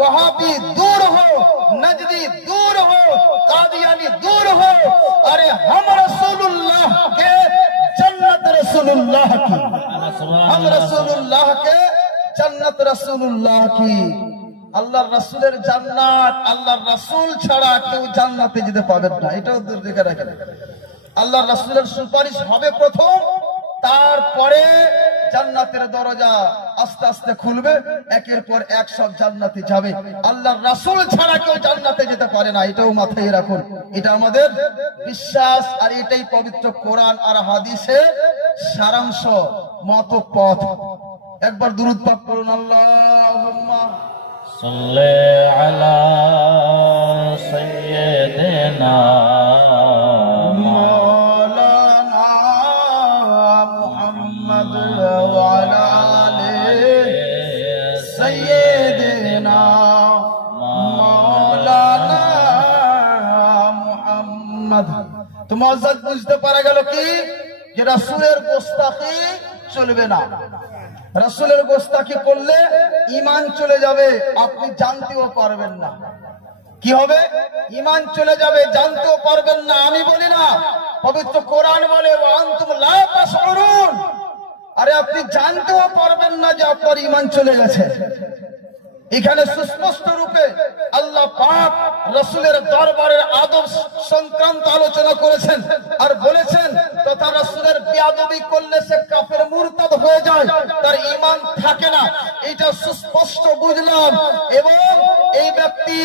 वहाबी दूर हो, नजदी दूर हो, कादियानी दूर हो। अरे हम रसूलुल्लाह के जन्नत रसूलुल्लाह की, हम रसूलुल्लाह के जन्नत रसूलुल्लाह की। আল্লাহর রাসূলের জান্নাত, আল্লাহর রাসূল ছাড়া কেউ জান্নাতে যেতে পারবে না, এটাও দেখে রাখেন। আল্লাহ রাসূলের সুপারিশ হবে প্রথম, তারপরে জান্নাতের দরজা আস্তে আস্তে খুলবে, একের পর এক সব জান্নাতে যাবে। আল্লাহর রাসূল ছাড়া কেউ জান্নাতে যেতে পারে না, এটাও মাথায় রাখুন। এটা আমাদের বিশ্বাস, আর এটাই পবিত্র কোরআন আর হাদিসের সারাংশ, মত পথ। একবার দুরূদ পাক করুন, আল্লাহুম্মা সাল্লি আলা সাইয়্যিদিনা মাওলানা মুহাম্মদ ওয়া আলা আলি সাইয়্যিদিনা মাওলানা মুহাম্মদ। তো মুআজ্জাজ বুঝতে পারা গেল কি, যে রাসূলের গোস্তাখি চলবে না। রাসূলের গোস্তাখি করলে ঈমান চলে যাবে, আপনি জানতেও পারবেন না। কি হবে? ঈমান চলে যাবে, জানতেও পারবেন না। আমি বলি না, পবিত্র কোরআন বলে ওয়া আনতুম লা তাশউরুন। আরে আপনি জানতেও পারবেন না যে আপনার ঈমান চলে গেছে। এখানে সুস্পষ্ট রূপে আল্লাহ পাক রাসূলের দরবারের আদব সংক্রান্ত আলোচনা করেছেন আর বলেছেন, তথা রাসূলের বেয়াদবি করলে সে কাফের মুরতাদ হয়ে যায়, তার ঈমান থাকে না। এটা সুস্পষ্ট বুঝলাম। এবং এই ব্যক্তি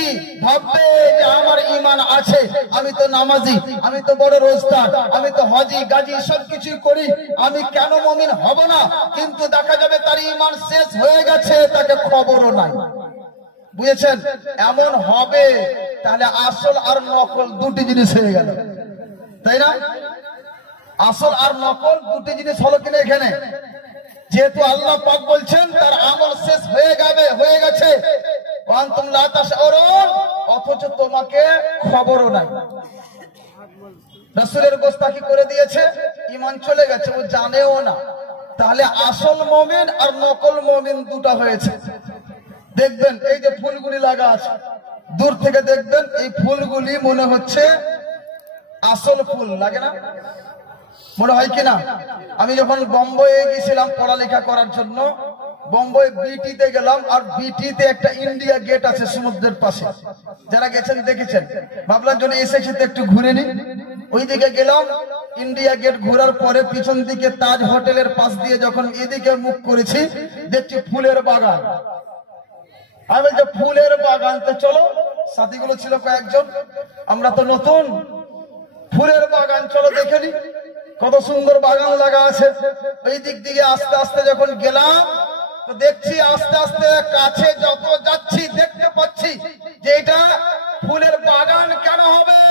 ভাববে যে আমার ঈমান আছে, আমি তো নামাজি, আমি তো বড় রোজদার, আমি তো হজি গাজী সবকিছুই করি, আমি কেন মুমিন হব না? কিন্তু দেখা যাবে তার ঈমান শেষ হয়ে গেছে, তাকে খবরও নাই। বুঝেছেন? এমন হবে, তাহলে আসল আর নকল দুটি জিনিস হয়ে গেল, তাই না? আসল আর নকল দুটি জিনিস হলো কিনা এখানে? যেহেতু আল্লাহ পাক বলছেন তার আমল শেষ হয়ে গেছে, আনতুম লা তাশউরুন, অথচ তোমাকে খবরও নাই। রাসূলের গোস্তাখি করে দিয়েছে, ঈমান চলে গেছে, ও জানেও না। তাহলে আসল মুমিন আর নকল মুমিন দুটো হয়েছে। দেখবেন এই যে ফুলগুলি লাগা আছে, দূর থেকে দেখবেন এই ফুলগুলি মনে হচ্ছে আসল ফুল, লাগে না? মনে হয় কিনা? আমি যখন বোম্বে গেছিলাম পড়ালেখা করার জন্য, বোম্বে বিটিতে গেলাম, আর বিটিতে একটা ইন্ডিয়া গেট আছে সমুদ্রের পাশে। যারা গেছেন দেখেছেন, ভাবলাম জন্য এসেছি তো একটু ঘুরে নি। ওই দিকে গেলাম, ইন্ডিয়া গেট ঘোরার পরে পিছন দিকে তাজ হোটেলের পাশ দিয়ে যখন এদিকে মুখ করেছি, দেখছি ফুলের বাগান। আমি বলছি ফুলের বাগান, তো চলো। সাথীগুলো ছিল কয়েকজন, আমরা তো নতুন, ফুলের বাগান চলো দেখে নি, কত সুন্দর বাগান লাগা আছে। এই দিক দিয়ে আস্তে আস্তে যখন গেলাম, তো দেখছি আস্তে আস্তে কাছে যত যাচ্ছি দেখতে পাচ্ছি যে এটা ফুলের বাগান কেন হবে?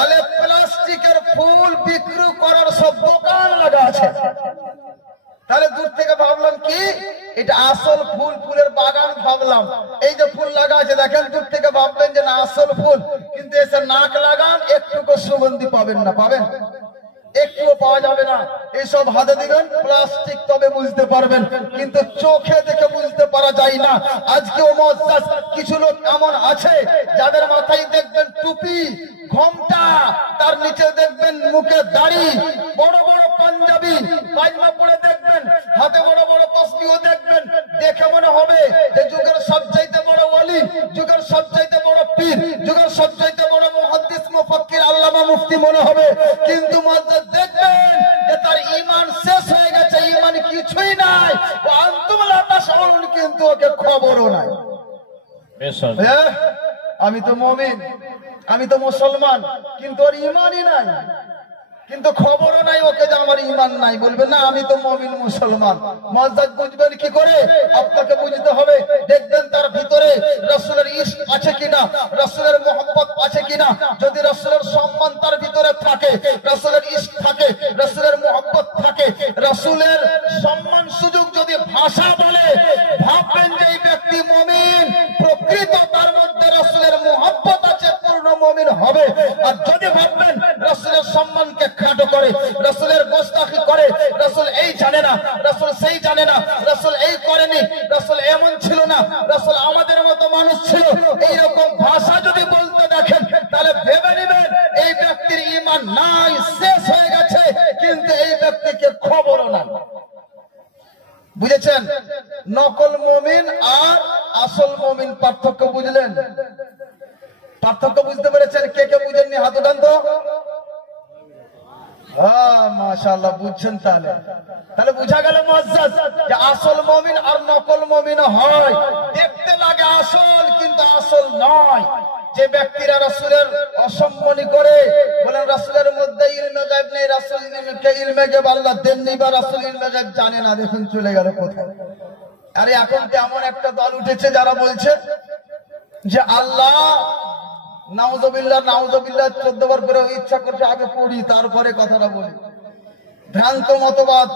আলে প্লাস্টিকের ফুল বিক্রি করার সব দোকান লাগা আছে। তাহলে দূর থেকে ভাবলাম কি এটা আসল ফুল, ফুলের বাগান ভাবলাম। এই যে ফুল লাগা আছে দেখেন, দূর থেকে ভাববেন যে না আসল ফুল, কিন্তু এসে নাক লাগান, একটুকু সুগন্ধি পাবেন না, পাবেন? একটুও পাওয়া যাবে না। এইসব হাতে দিবেন প্লাস্টিক, তবে বুঝতে পারবেন, কিন্তু চোখে দেখে বুঝতে পারা যায় না। আজকেও মুআজ্জাজ কিছু লোক এমন আছে যাদের মাথায় দেখবেন টুপি, ঘোমটা, তার নিচে দেখবেন মুখে দাড়ি, বড় বড় পাঞ্জাবি পায়জামা পরে দেখবেন, হাতে বড় বড় তসবিহ দেখবেন, দেখে মনে হবে যে যুগের সবচাইতে বড় ওয়ালি, যুগের সবচাইতে বড় পীর, যুগের সবচাইতে বড় মুহাদ্দিস মুফাক্কির আল্লামা মুফতি মনে হবে। কিন্তু মুআজ্জাজ দেখবেন যে তার ঈমান শেষ হয়ে গেছে, ঈমান কিছুই নাই। আনতুম লা তাশউরুন, কিন্তু ওকে খবরও নাই। আমি তো মুমিন, আমি তো মুসলমান, কিন্তু ওর ঈমানই নাই, কিন্তু খবরও নাই ওকে যে আমার ঈমান নাই। বলবে না আমি তো মুমিন মুসলমান। মুআজ্জাজ বুঝবেন কি করে? আপনাকে বুঝতে হবে, দেখবেন তার ভিতরে রাসূলের ইশক আছে কিনা, রাসূলের মুহাব্বত আছে কিনা। যদি রাসূলের সম্মান তার ভিতরে থাকে, রাসূলের ইশক থাকে, রাসূলের মুহাব্বত থাকে, রাসূলের সম্মান সুযোগ যদি ভাষা বলে, ভাববেন যে এই ব্যক্তি মুমিন, প্রকৃত তার মধ্যে রাসূলের মুহাব্বত আছে, পূর্ণ মুমিন হবে। আর যদি ভাববেন রাসূলের সম্মানকে খাটো করে, রাসূলের গোস্তাখি করে, রাসূল এই জানে না, রাসূল সেই জানে না, রাসূল এই করেনি, রাসূল এমন ছিল না, রাসূল আমাদের মতো মানুষ ছিল, এইরকম ভাষা যদি বলতে দেখেন, তাহলে ভেবে নেবেন এই ব্যক্তির ঈমান নাই, শেষ হয়ে গেছে, কিন্তু এই ব্যক্তিকে খবরও না। বুঝেছেন? নকল মুমিন আর আসল মুমিন পার্থক্য বুঝলেন? পার্থক্য বুঝতে পেরেছেন? কে কে বুঝেননি হাত উঠান তো। মাশাআল্লাহ, বুঝছেন? তাহলে বুঝা গেল মুআজ্জাজ যে আসল মুমিন আর নকল মুমিন হয়। দেখতে লাগে আসল, কিন্তু আসল নয়। যে ব্যক্তিরা রাসূলের অসম্মানী করে, বলেন রাসূলের মধ্যে ইলমে গায়ব নেই, রাসূলকে ইলমে গায়ব আল্লাহ দেননি, বা রাসূল ইলমে গায়ব জানে না, দেখুন চলে গেল কোথায়। আরে এখন তো এমন একটা দল উঠেছে যারা বলছে যে আল্লাহ নাউজুবিল্লাহ 14 বার করে ইচ্ছা করছে আগে পড়ি তারপরে কথাটা বলি। ভ্রান্ত মতবাদ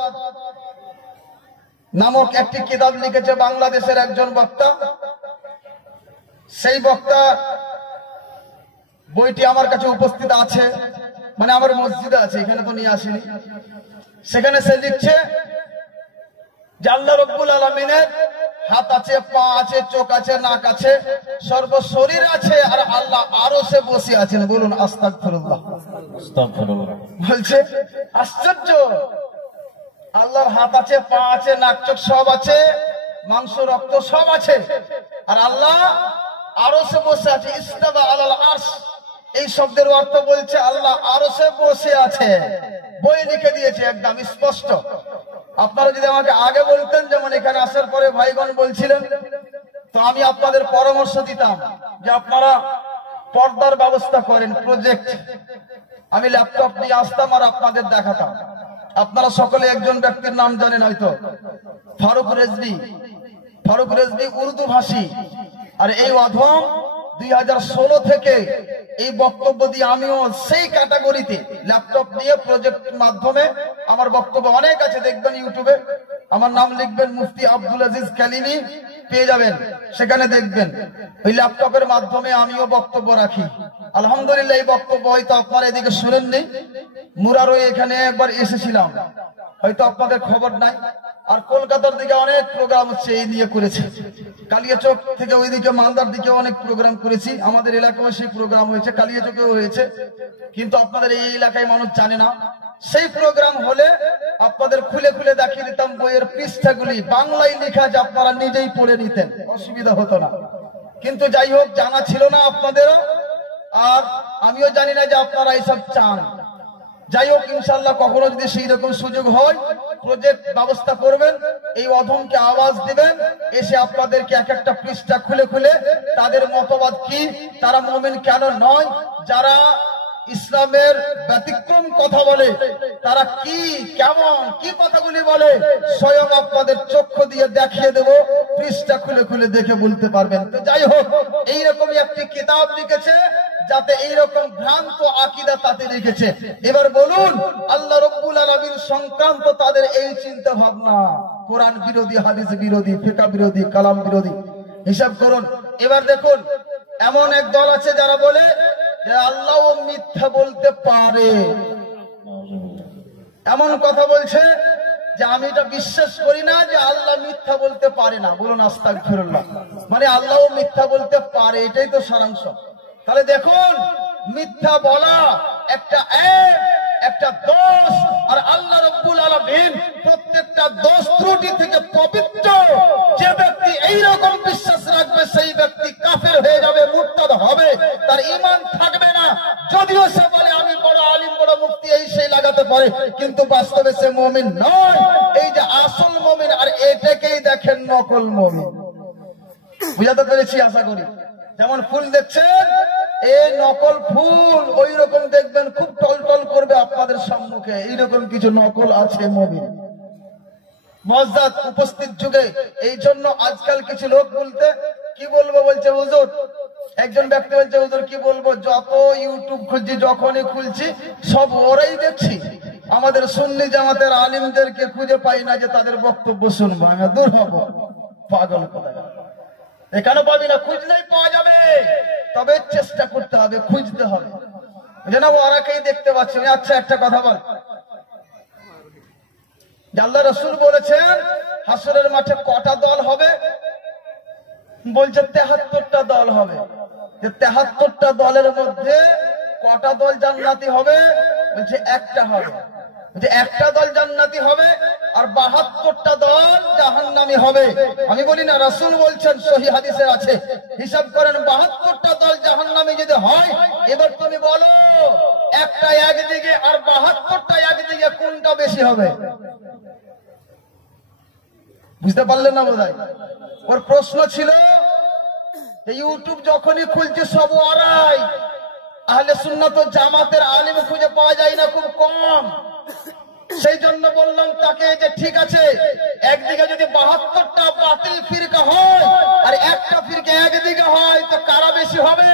নামক একটি কিতাব লিখেছে বাংলাদেশের একজন বক্তা। সেই বক্তা বইটি আমার কাছে উপস্থিত আছে, মানে আমার মসজিদে আছে, এখানে তো নিয়ে আসিনি। সেখানে সে লিখছে যে আল্লাহ রব্বুল আলামিনের হাত আছে, পা আছে, চোখ আছে, নাক আছে, সর্ব শরীর আছে, আর আল্লাহ আরশে বসে আছেন। বলুন আস্তাগফিরুল্লাহ। বলছে আশ্চর্য, আল্লাহর হাত আছে, পা আছে, নাক চোখ সব আছে, মাংস রক্ত সব আছে, আর আল্লাহ আরশে বসে আছে। ইস্তাওয়া আলাল আরশ, এই শব্দের অর্থ বলছে আল্লাহ আরশে বসে আছে। বই লিখে দিয়েছে একদম স্পষ্ট। আপনারা যদি আমাকে আগে বলতেন, যেমন এখানে আসার পরে ভাইগণ বলছিলেন, তো আমি আপনাদের পরামর্শ দিতাম যে আপনারা পর্দার ব্যবস্থা করেন, প্রজেক্ট। আমি ল্যাপটপ নিয়ে আসতাম আর আপনাদের দেখাতাম। আপনারা সকলে একজন ব্যক্তির নাম জানেন হয়তো, ফারুক রেজভী। ফারুক রেজভী উর্দু ভাষী, আর এই অধম 2016 থেকে এই বক্তব্য দিয়ে আমিও সেই ক্যাটাগরিতে ল্যাপটপ নিয়ে প্রজেক্ট মাধ্যমে আমার বক্তব্য অনেক আছে, দেখবেন ইউটিউবে। আমার নাম লিখবেন মুফতি আব্দুল আজিজ কালিমি, পেয়ে যাবেন, সেখানে দেখবেন। ওই ল্যাপটপের মাধ্যমে আমিও বক্তব্য রাখি। আলহামদুলিল্লাহ, এই বক্তব্য হয়তো আপনারা এদিকে শুনেননি। মুরারও এখানে একবার এসেছিলাম, হয়তো আপনাদের খবর নাই। আর কলকাতার দিকে অনেক প্রোগ্রাম হচ্ছে, এই নিয়ে করেছে। কালিয়াচক থেকে ওইদিকে মালদার দিকে অনেক প্রোগ্রাম করেছি। আমাদের এলাকায় সেই প্রোগ্রাম হয়েছে, কালিয়াচকেও হয়েছে, কিন্তু আপনাদের এই এলাকায় মানুষ জানে না। সেই প্রোগ্রাম হলে আপনাদের খুলে খুলে দেখিয়ে দিতাম বইয়ের পৃষ্ঠাগুলি বাংলায় লেখা, যে আপনারা নিজেই পড়ে নিতেন, অসুবিধা হতো না। কিন্তু যাই হোক, জানা ছিল না আপনাদেরও, আর আমিও জানি না যে আপনারা এইসব চান। যাই হোক, ইনশাল্লাহ কখনো যদি সেই রকম সুযোগ হয়, প্রজেক্ট ব্যবস্থা করবেন, এই অধমকে আওয়াজ দিবেন, এসে আপনাদেরকে এক একটা পৃষ্ঠা খুলে খুলে তাদের মতবাদ কি, তারা মুমিন কেন নয়, যারা ইসলামের ব্যতিক্রম কথা বলে, তারা কি কেমন কি কথাগুলি বলে, স্বয়ং আপনাদের চক্ষু দিয়ে দেখিয়ে দেব, পৃষ্ঠা খুলে খুলে দেখে বলতে পারবেন। তো যাই হোক, এইরকমই একটি কিতাব লিখেছে, যাতে এইরকম ভ্রান্ত আকীদা তাতে লিখেছে। এবার বলুন, আল্লাহ রাব্বুল আলামিন সংক্রান্ত তাদের এই চিন্তা ভাবনা, কোরআন বিরোধী, হাদিস বিরোধী, ফিকহ বিরোধী, কালাম বিরোধী, হিসাব করুন। এবার দেখুন, এমন এক দল আছে যারা বলে যে আল্লাহ মিথ্যা বলতে পারে। এমন কথা বলছে যে আমি এটা বিশ্বাস করি না যে আল্লাহ মিথ্যা বলতে পারে না। বলুন আস্তাগফিরুল্লাহ। মানে আল্লাহ মিথ্যা বলতে পারে, এটাই তো সারাংশ। তাহলে দেখুন, মিথ্যা বলা একটা দোষ, আর আল্লাহ রাব্বুল আলামিন প্রত্যেকটা দোষ ত্রুটি থেকে পবিত্র। যে ব্যক্তি এইরকম বিশ্বাস রাখবে, সেই ব্যক্তি কাফের হয়ে যাবে, মুরতাদ হবে, তার ঈমান থাকবে না। যদিও সে বলে আমি বড় আলিম, বড় মুফতি, এই সেই লাগাতে পারে, কিন্তু বাস্তবে সে মুমিন নয়। এই যে আসল মুমিন, আর এটাকেই দেখেন নকল মুমিন। বুঝাতে পেরেছি আশা করি। যেমন ফুল দেখছেন, এই নকল ফুল, ওই রকম দেখবেন খুব টলটল করবে আপনাদের সম্মুখে। এইরকম কিছু নকল আছে মুমিন। মুআজ্জাজ উপস্থিত যুগে এই জন্য আজকাল কিছু লোক বলতে কি বলবো বলছে, হুজুর, একজন ব্যক্তি বলছে, হুজুর কি বলবো, যত ইউটিউব খুঁজছি, যখনই খুলছি, সব ওরাই দেখছি। আমাদের সুন্নি জামাতের আলিমদেরকে খুঁজে পাই না যে তাদের বক্তব্য শুনবো। আমি দূর হব, পাগল কথা। এখানে পাবি না, খুঁজলেই পাওয়া যাবে, তবে চেষ্টা করতে হবে, খুঁজতে হবে। যেন ওরাকেই দেখতে পাচ্ছি। আচ্ছা, একটা কথা বল, আল্লাহ রাসূল বলেছেন হাসরের মাঠে কটা দল হবে? বলছে 73টা দল হবে। 73টা দলের মধ্যে কটা দল জান্নাতি হবে? বলছে একটা হবে। যে একটা দল জান্নাতি হবে, আর 72টা দল জাহান্নামী হবে। আমি বলি না, রাসূল বলছেন, সহিহ হাদিসে আছে। হিসাব করেন 72টা দল জাহান্নামী যদি হয়, এবার তুমি বলো একটা একদিকে আর 72টা একদিকে, কোনটা বেশি হবে? বুঝতে পারলেন না বোধহয়? ওর প্রশ্ন ছিল ইউটিউব যখনই খুলছে সব ওরাই, আহলে সুন্নাত ও জামাতের আলেম খুঁজে পাওয়া যায় না, খুব কম। সেই জন্য বললাম তাকে যে ঠিক আছে, একদিকে যদি 72টা বাতিল ফিরকা হয় আর একটা ফিরকা একদিকে হয়, তো কারা বেশি হবে?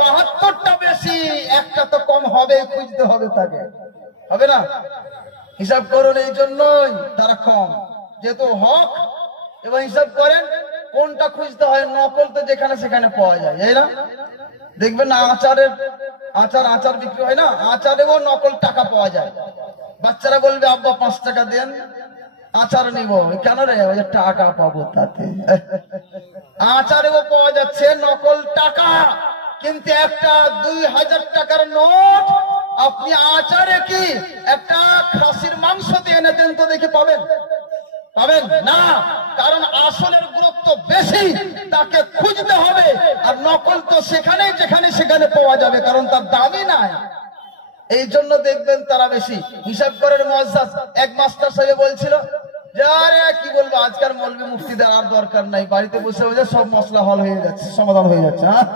72টা বেশি, একটা তো কম হবে, খুঁজতে হবে তাকে, হবে না? হিসাব করুন, এই জন্যই তারা কম, যেহেতু হক। এবং হিসাব করেন কোনটা খুঁজতে হয়, নকল তো যেখানে সেখানে পাওয়া যায়, তাই না? দেখবেন না, আচার বিক্রি হয় না, আচারেও নকল টাকা পাওয়া যায়। বাচ্চারা বলবে আব্বা 5 টাকা দেন, আচার নিব। কেন রে? ওই টাকা পাবো তাতে। আচারেও পাওয়া যাচ্ছে নকল টাকা, কিন্তু একটা 2000 টাকার নোট আপনি আচারে কি একটা খাসির মাংস দিয়ে এনে দেন তো দেখি, পাবেন? পাবেন না, কারণ আসলের গুরুত্ব বেশি, তাকে খুঁজতে হবে। আর নকল তো সেখানেই যেখানে সেখানে পাওয়া যাবে, কারণ তার দামই নাই। এই জন্য দেখবেন তারা বেশি। হিসাব করেন মুআজ্জাজ এক মাস্টার সাহেব বলছিল যে আরে কি বলবো, আজকাল মৌলবি মুফতিদের আর দরকার নাই, বাড়িতে বসে বসে সব মশলা হল হয়ে যাচ্ছে, সমাধান হয়ে যাচ্ছে। হ্যাঁ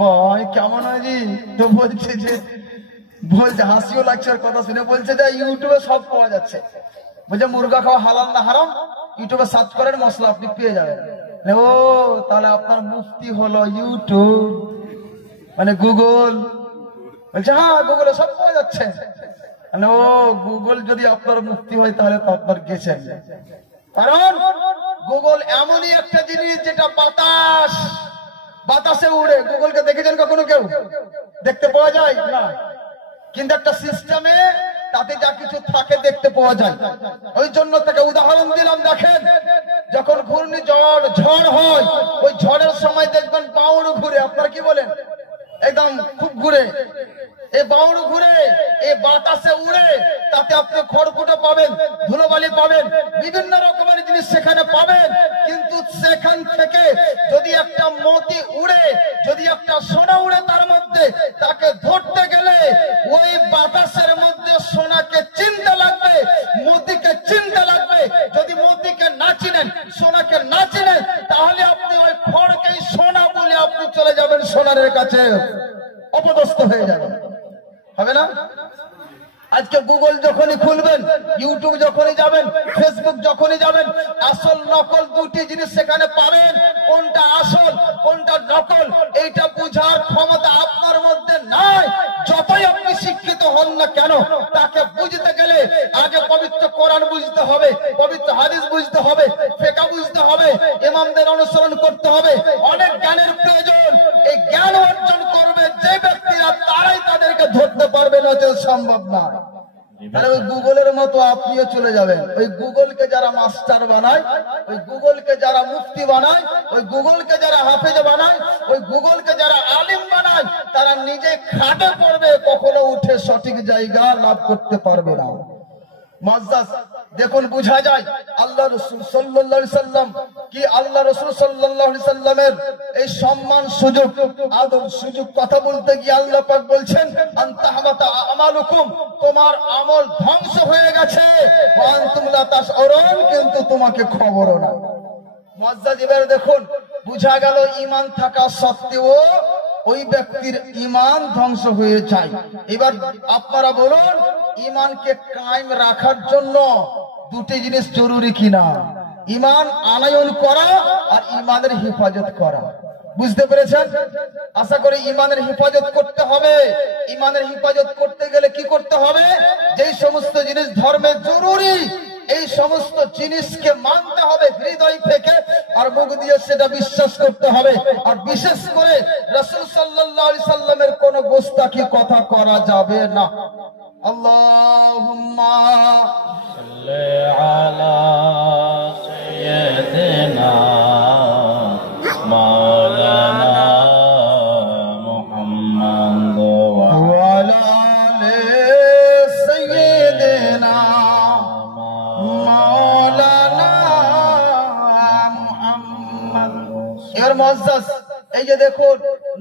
ভাই, কেমন হয় জি? তো বলছে হাসিও লাগছে ওর কথা শুনে, বলছে যে ইউটিউবে সব পাওয়া যাচ্ছে। বলছে মুরগা খাওয়া হালাল না হারাম, ইউটিউবে সার্চ করেন মশলা, আপনি পেয়ে যাবেন। ও তাহলে আপনার মুফতি হলো ইউটিউব, মানে গুগল। বলছে হ্যাঁ, গুগলে সব পাওয়া যাচ্ছে। ও গুগল যদি আপনার মুফতি হয়, তাহলে তো আপনার গেছেন। কারণ গুগল এমনই একটা জিনিস যেটা বাতাসে উড়ে। গুগলকে দেখেছেন কখনো কেউ? দেখতে পাওয়া যায় না, কিন্তু একটা সিস্টেমে তাতে যা কিছু থাকে দেখতে পাওয়া যায়। ওই জন্য তাকে উদাহরণ দিলাম। দেখেন, যখন ঘূর্ণিঝড় ঝড় হয়, ওই ঝড়ের সময় দেখবেন বাউড় ঘুরে। আপনারা কি বলেন? একদম খুব ঘুরে, এই বাউড় ঘুরে, এই বাতাসে উড়ে, তাতে আপনি খড়কুটো পাবেন, ধুলোবালি পাবেন, বিভিন্ন রকমের জিনিস সেখানে পাবেন। কিন্তু সেখান থেকে যদি একটা মতি উড়ে, যদি একটা সোনা উড়ে তার মধ্যে, তাকে ধরতে গেলে ওই বাতাসের মধ্যে সোনাকে চিনতে লাগবে, মতিকে চিনতে লাগবে। যদি মতিকে না চিনেন, সোনাকে না চিনেন, তাহলে আপনি ওই খড়কেই সোনা বলে আপনি চলে যাবেন সোনারের কাছে, অপদস্থ হয়ে যাবেন, হবে না? আজকে গুগল যখনই খুলবেন, ইউটিউব যখনই যাবেন, ফেসবুক যখনই যাবেন, আসল নকল দুটি জিনিস সেখানে পাবেন। কোনটা আসল কোনটা নকল, এইটা বুঝার ক্ষমতা আপনার মধ্যে নাই। যতই আপনি শিক্ষিত হন না কেন, তাকে বুঝতে গেলে আগে পবিত্র কোরআন বুঝতে হবে, পবিত্র হাদিস বুঝতে হবে, ফিকহ বুঝতে হবে, ইমামদের অনুসরণ করতে হবে। অনেক জ্ঞানের প্রয়োজন। এই জ্ঞান অর্জন করবে যে ব্যক্তিরা, তারাই তাদেরকে ধরতে পারবে, না যে সম্ভব না। তাহলে ওই গুগলের মতো আপনিও চলে যাবেন। ওই গুগলকে যারা মাস্টার বানায়, ওই গুগলকে যারা মুফতি বানায়, ওই গুগলকে যারা হাফেজ বানায়, ওই গুগলকে যারা আলিম বানায়, তারা নিজে খাটে পড়বে, কখনো উঠে সঠিক জায়গা লাভ করতে পারবে না। মুআজ্জাজ দেখুন, বোঝা যায় আল্লাহ রাসূল সাল্লাল্লাহু আলাইহি সাল্লাম কি, আল্লাহ রাসূল সাল্লাল্লাহু আলাইহি সাল্লামের এই সম্মান সুযোগ, আদব সুযোগ কথা বলতে গিয়ে আল্লাহ পাক বলছেন আনতাহবাতা আমালুকুম, তোমার আমল ধ্বংস হয়ে গেছে, ওয়া আনতুম লা তাশউরুন, কিন্তু তোমাকে খবরও না। মুআজ্জাজ এবারে দেখুন, বোঝা গেল ঈমান থাকা সত্ত্বেও ওই ব্যক্তির ঈমান ধ্বংস হয়ে যায়। এবার আপনারা বলুন, ঈমানকে কায়েম রাখার জন্য দুটি জিনিস জরুরি কিনা? ঈমান আনয়ন করা আর ঈমানের হেফাজত করা। বুঝতে পেরেছেন? আশা করি ঈমানের হেফাজত করতে হবে। ঈমানের হেফাজত করতে গেলে কি করতে হবে? যেই সমস্ত জিনিস ধর্মে জরুরি, এই সমস্ত জিনিসকে মানতে হবে হৃদয় থেকে, আর মুখ দিয়ে সেটা বিশ্বাস করতে হবে। আর বিশেষ করে রাসূল সাল্লাল্লাহু আলাইহি সাল্লামের কোন গোস্তাখি কথা করা যাবে না। আল্লাহুম্মা সাল্লি আলা সাইয়্যিদিনা মাওলানা মুহাম্মদ ওয়া আলা আলি সাইয়্যিদিনা মুআজ্জাজ, এই যে দেখুন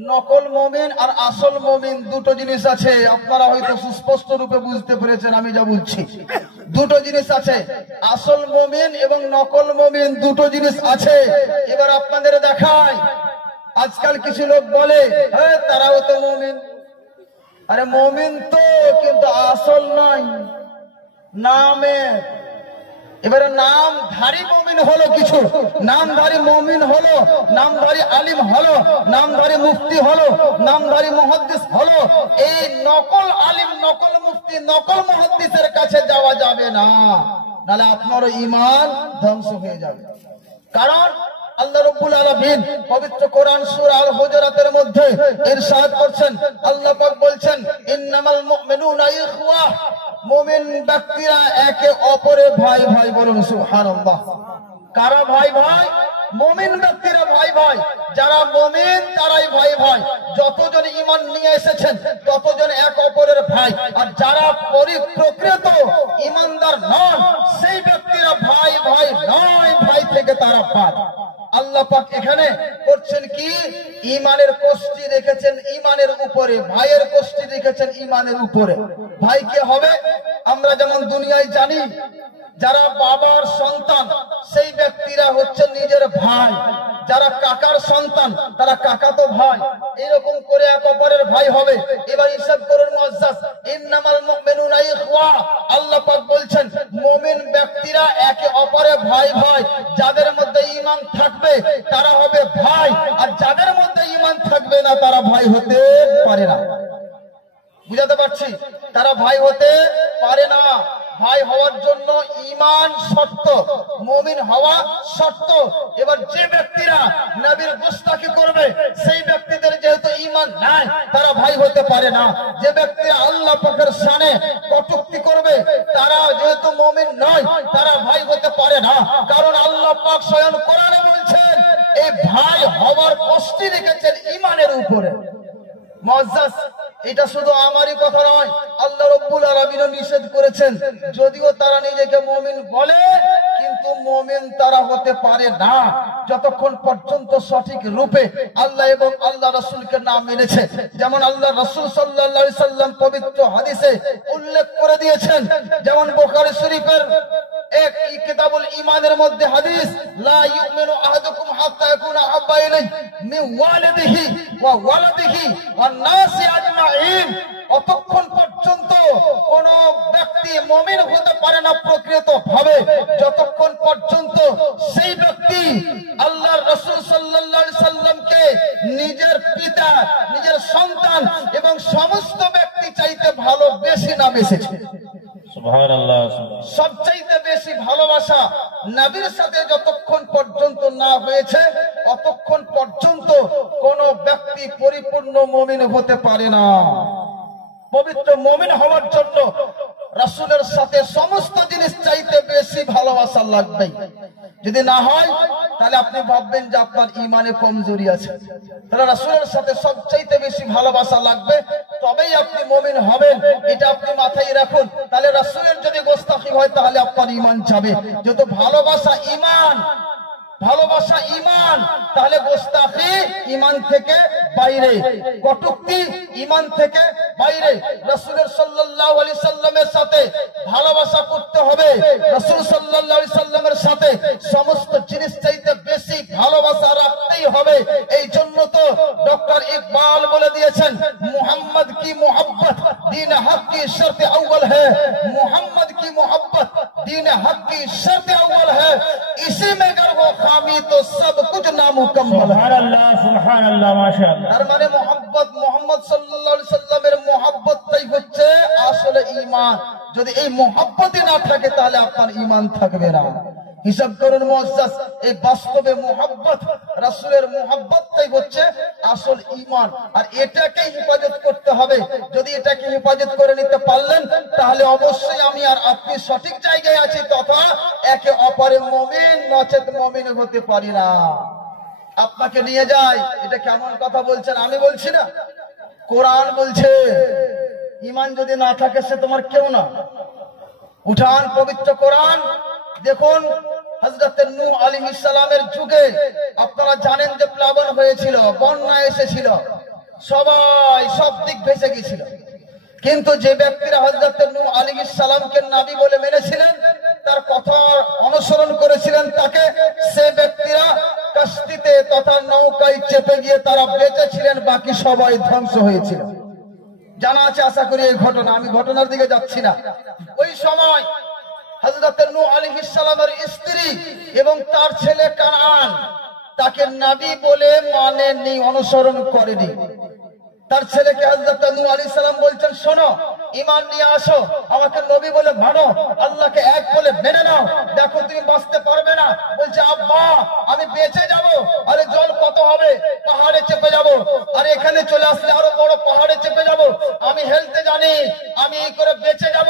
নকল মুমিন আর আসল মুমিন দুটো জিনিস আছে। আপনারা হয়তো সুস্পষ্ট রূপে বুঝতে পেরেছেন আমি যা বলছি। দুটো জিনিস আছে, আসল মুমিন এবং নকল মুমিন দুটো জিনিস আছে। এবার আপনাদের দেখায়, আজকাল কিছু লোক বলে হ্যাঁ তারাও তো মুমিন। আরে মুমিন তো, কিন্তু আসল নয়, নামে। এবারে নামধারী মুমিন হলো কিছু, নামধারী মুমিন হলো, নামধারী আলিম হলো, নামধারী মুফতি হলো, নামধারী মুহাদ্দিস হলো। এই নকল আলিম, নকল মুফতি, নকল মুহাদ্দিসের কাছে যাওয়া যাবে না, নাহলে আপনার ঈমান ধ্বংস হয়ে যাবে। কারণ আল্লাহ রাব্বুল আলামিন পবিত্র কোরআন সূরা আল হুজুরাতের মধ্যে ইরশাদ করছেন, আল্লাহ পাক বলছেন ইন্নামাল মুমিনুনা ইখওয়া, মুমিন ব্যক্তিরা একে অপরের ভাই ভাই। বলুন সুবহানাল্লাহ। কারা ভাই ভাই? মুমিন ব্যক্তিরা ভাই ভাই। যারা মুমিন তারাই ভাই ভাই। যতজন ঈমান নিয়ে এসেছেন ততজন এক অপরের ভাই। আর যারা প্রকৃত ঈমানদার নন সেই ব্যক্তিরা ভাই ভাই নয়, ভাই থেকে তারা বাদ। আল্লাহ পাক এখানে করছেন কি, ঈমানের কোষ্ঠী রেখেছেন ঈমানের উপরে, ভাইয়ের কোষ্ঠী রেখেছেন ঈমানের উপরে। ভাই কে হবে? আমরা যেমন দুনিয়ায় জানি যারা বাবার সন্তান সেই ব্যক্তিরা হচ্ছে নিজের ভাই, যারা কাকার সন্তান তারা কাকাতো ভাই, এরকম করে এক অপরের ভাই হবে। এবার হিসাব করুন মুআজ্জাজ, ইন্নামাল মুমিনুনা ইখওয়া, আল্লাহ পাক বলছেন মুমিন ব্যক্তিরা একে অপরের ভাই ভাই। যাদের মধ্যে ঈমান থাকবে তারা হবে ভাই, আর যাদের মধ্যে ঈমান থাকবে না তারা ভাই হতে পারে না। বুঝাতে পারছি? তারা ভাই হতে পারে না। ভাই হওয়ার জন্য ঈমান শর্ত, মুমিন হওয়া শর্ত। এবার যে ব্যক্তিরা নবীর গোস্তাকি করবে সেই ব্যক্তিদের যেহেতু ঈমান নাই তারা ভাই হতে পারে না। যে ব্যক্তিরা আল্লাহ পাকের শানে কটূক্তি করবে তারা যেহেতু মুমিন নয় তারা ভাই হতে পারে না। কারণ আল্লাহ পাক স্বয়ং কোরআনে বলছেন এই ভাই হওয়ার কষ্টি রেখেছেন ঈমানের উপরে। মুআজ্জাজ, এটা শুধু আমারই কথা নয়, আল্লাহ রাব্বুল আলামিন নিষেধ করেছেন। যদিও তারা নিজেকে মুমিন বলে কিন্তু মুমিন তারা হতে পারে না যতক্ষণ পর্যন্ত সঠিক রূপে আল্লাহ এবং আল্লাহ রাসূলকে না মেনেছে। যেমন আল্লাহ রাসূল সাল্লাল্লাহু আলাইহি সাল্লাম পবিত্র হাদিসে উল্লেখ করে দিয়েছেন, যেমন বুখারী শরীফের এক কিতাবুল ঈমানের মধ্যে হাদিস, লা ইউমিনু আহাদুকুম হাত্তা ইয়াকুনা আহাব্বা ইলাইহি মিন ওয়ালিদিহি ওয়া ওয়ালাদিহি ওয়ান নাসি আজমাইন। অতক্ষণ পর্যন্ত কোন ব্যক্তি মুমিন হতে পারে না প্রকৃত ভাবে যতক্ষণ পর্যন্ত সেই ব্যক্তি আল্লাহর রাসূল সাল্লাল্লাহু আলাইহি সাল্লামকে নিজের পিতা, নিজের সন্তান এবং সমস্ত ব্যক্তি চাইতে ভালোবেসে না বেসেছে। সুবহানাল্লাহ। সবচাইতে বেশি ভালোবাসা নবীর সাথে যতক্ষণ পর্যন্ত না হয়েছে ততক্ষণ পর্যন্ত কোন ব্যক্তি পরিপূর্ণ মুমিন হতে পারে না। পবিত্র মুমিন হওয়ার জন্য রাসূলের সাথে সমস্ত জিনিস চাইতে বেশি ভালোবাসা লাগবে। যদি না হয় তাহলে আপনি ভাববেন যে আপনার ঈমানে কমজোরি আছে। তাহলে রাসূলের সাথে সবচাইতে বেশি ভালোবাসা লাগবে, তবেই আপনি মুমিন হবেন। এটা আপনি মাথায় রাখুন। তাহলে রাসূলের যদি গোস্তাখি হয় তাহলে আপনার ঈমান যাবে। যেহেতু ভালোবাসা ঈমান, ভালোবাসা ঈমান, তাহলে গোস্তাখি ঈমান থেকে বাইরে, কটূক্তি ঈমান থেকে বাইরে। রাসূলের সাল্লাল্লাহু আলাইহি সাল্লামের সাথে ভালোবাসা করতে হবে। রাসূল সাল্লাল্লাহু আলাইহি সাল্লামের সাথে সমস্ত জিনিস চাইতে বেশি ভালোবাসা রাখতেই হবে। এই জন্য তো ডক্টর ইকবাল বলে দিয়েছেন, মুহাম্মদ কি মোহব্বত दीन हक की शर्त अव्वल है, मोहम्मद की मोहब्बत दीन हक की शर्त अव्वल है, इसी में अगर वो खामी तो सब कुछ नामुकम्मल है। সুবহানাল্লাহ, সুবহানাল্লাহ, মাশাআল্লাহ। তার মানে মোহাম্মদ, মুহাম্মদ সাল্লাল্লাহু আলাইহি সাল্লামের মোহাব্বতটাই হচ্ছে আসলে ঈমান। যদি এই মোহাব্বতই না থাকে তাহলে আপনার ঈমান থাকবে না। হিসাব করুন মুআজ্জাজ, এই বাস্তবে মোহাব্বত, রাসূলের মোহাব্বতটাই হচ্ছে আসল ঈমান। আর এটাকে হেফাজত করতে হবে। যদি এটাকে হেফাজত করে নিতে পারলেন তাহলে অবশ্যই আমি আর আপনি সঠিক জায়গায় আছি, তথা একে অপরের মুমিন নচেত মুমিন হতে পারি না। আপনাকে নিয়ে যায়, এটা কেমন কথা বলছেন? আমি বলছি না, কোরআন বলছে ঈমান যদি না থাকে সে তোমার কেউ না। উঠান পবিত্র কোরআন, দেখুন হযরত নূহ আলাইহিস সালামের যুগে আপনারা জানেন যে প্লাবন হয়েছিল, বন্যা এসেছিল, সবাই সব দিক ভেসে গিয়েছিল। কিন্তু যে ব্যক্তিরা হযরত নূহ আলাইহিস সালামকে নবী বলে মেনেছিলেন, তার কথা অনুসরণ করেছিলেন, তাকে সে ব্যক্তিরা কষ্টিতে তথা নৌকায় চেপে গিয়ে তারা বেঁচে ছিলেন, বাকি সবাই ধ্বংস হয়েছিল। জানা আছে আশা করি এই ঘটনা, আমি ঘটনার দিকে যাচ্ছি না। ওই সময় হযরত নূহ আলাইহিস সালামের স্ত্রী এবং তার ছেলে কানান তাকে নবী বলে মানেনি, অনুসরণ করেনি। তার ছেলেকে হযরত নূহ আলাইহিস সালাম বলছেন, শোনো, ঈমান নিয়ে আসো, আমাকে নবী বলে মানো, আল্লাহকে এক বলে মেনে নাও, দেখো তুমি বাঁচতে পারবে না। বলছে, আব্বা আমি বেঁচে যাব। আরে জল কত হবে, পাহাড়ে চেপে যাব, আর এখানে চলে আসলে আরো বড় পাহাড়ে চেপে যাব, আমি হেলতে জানি, আমি এই করে বেঁচে যাব।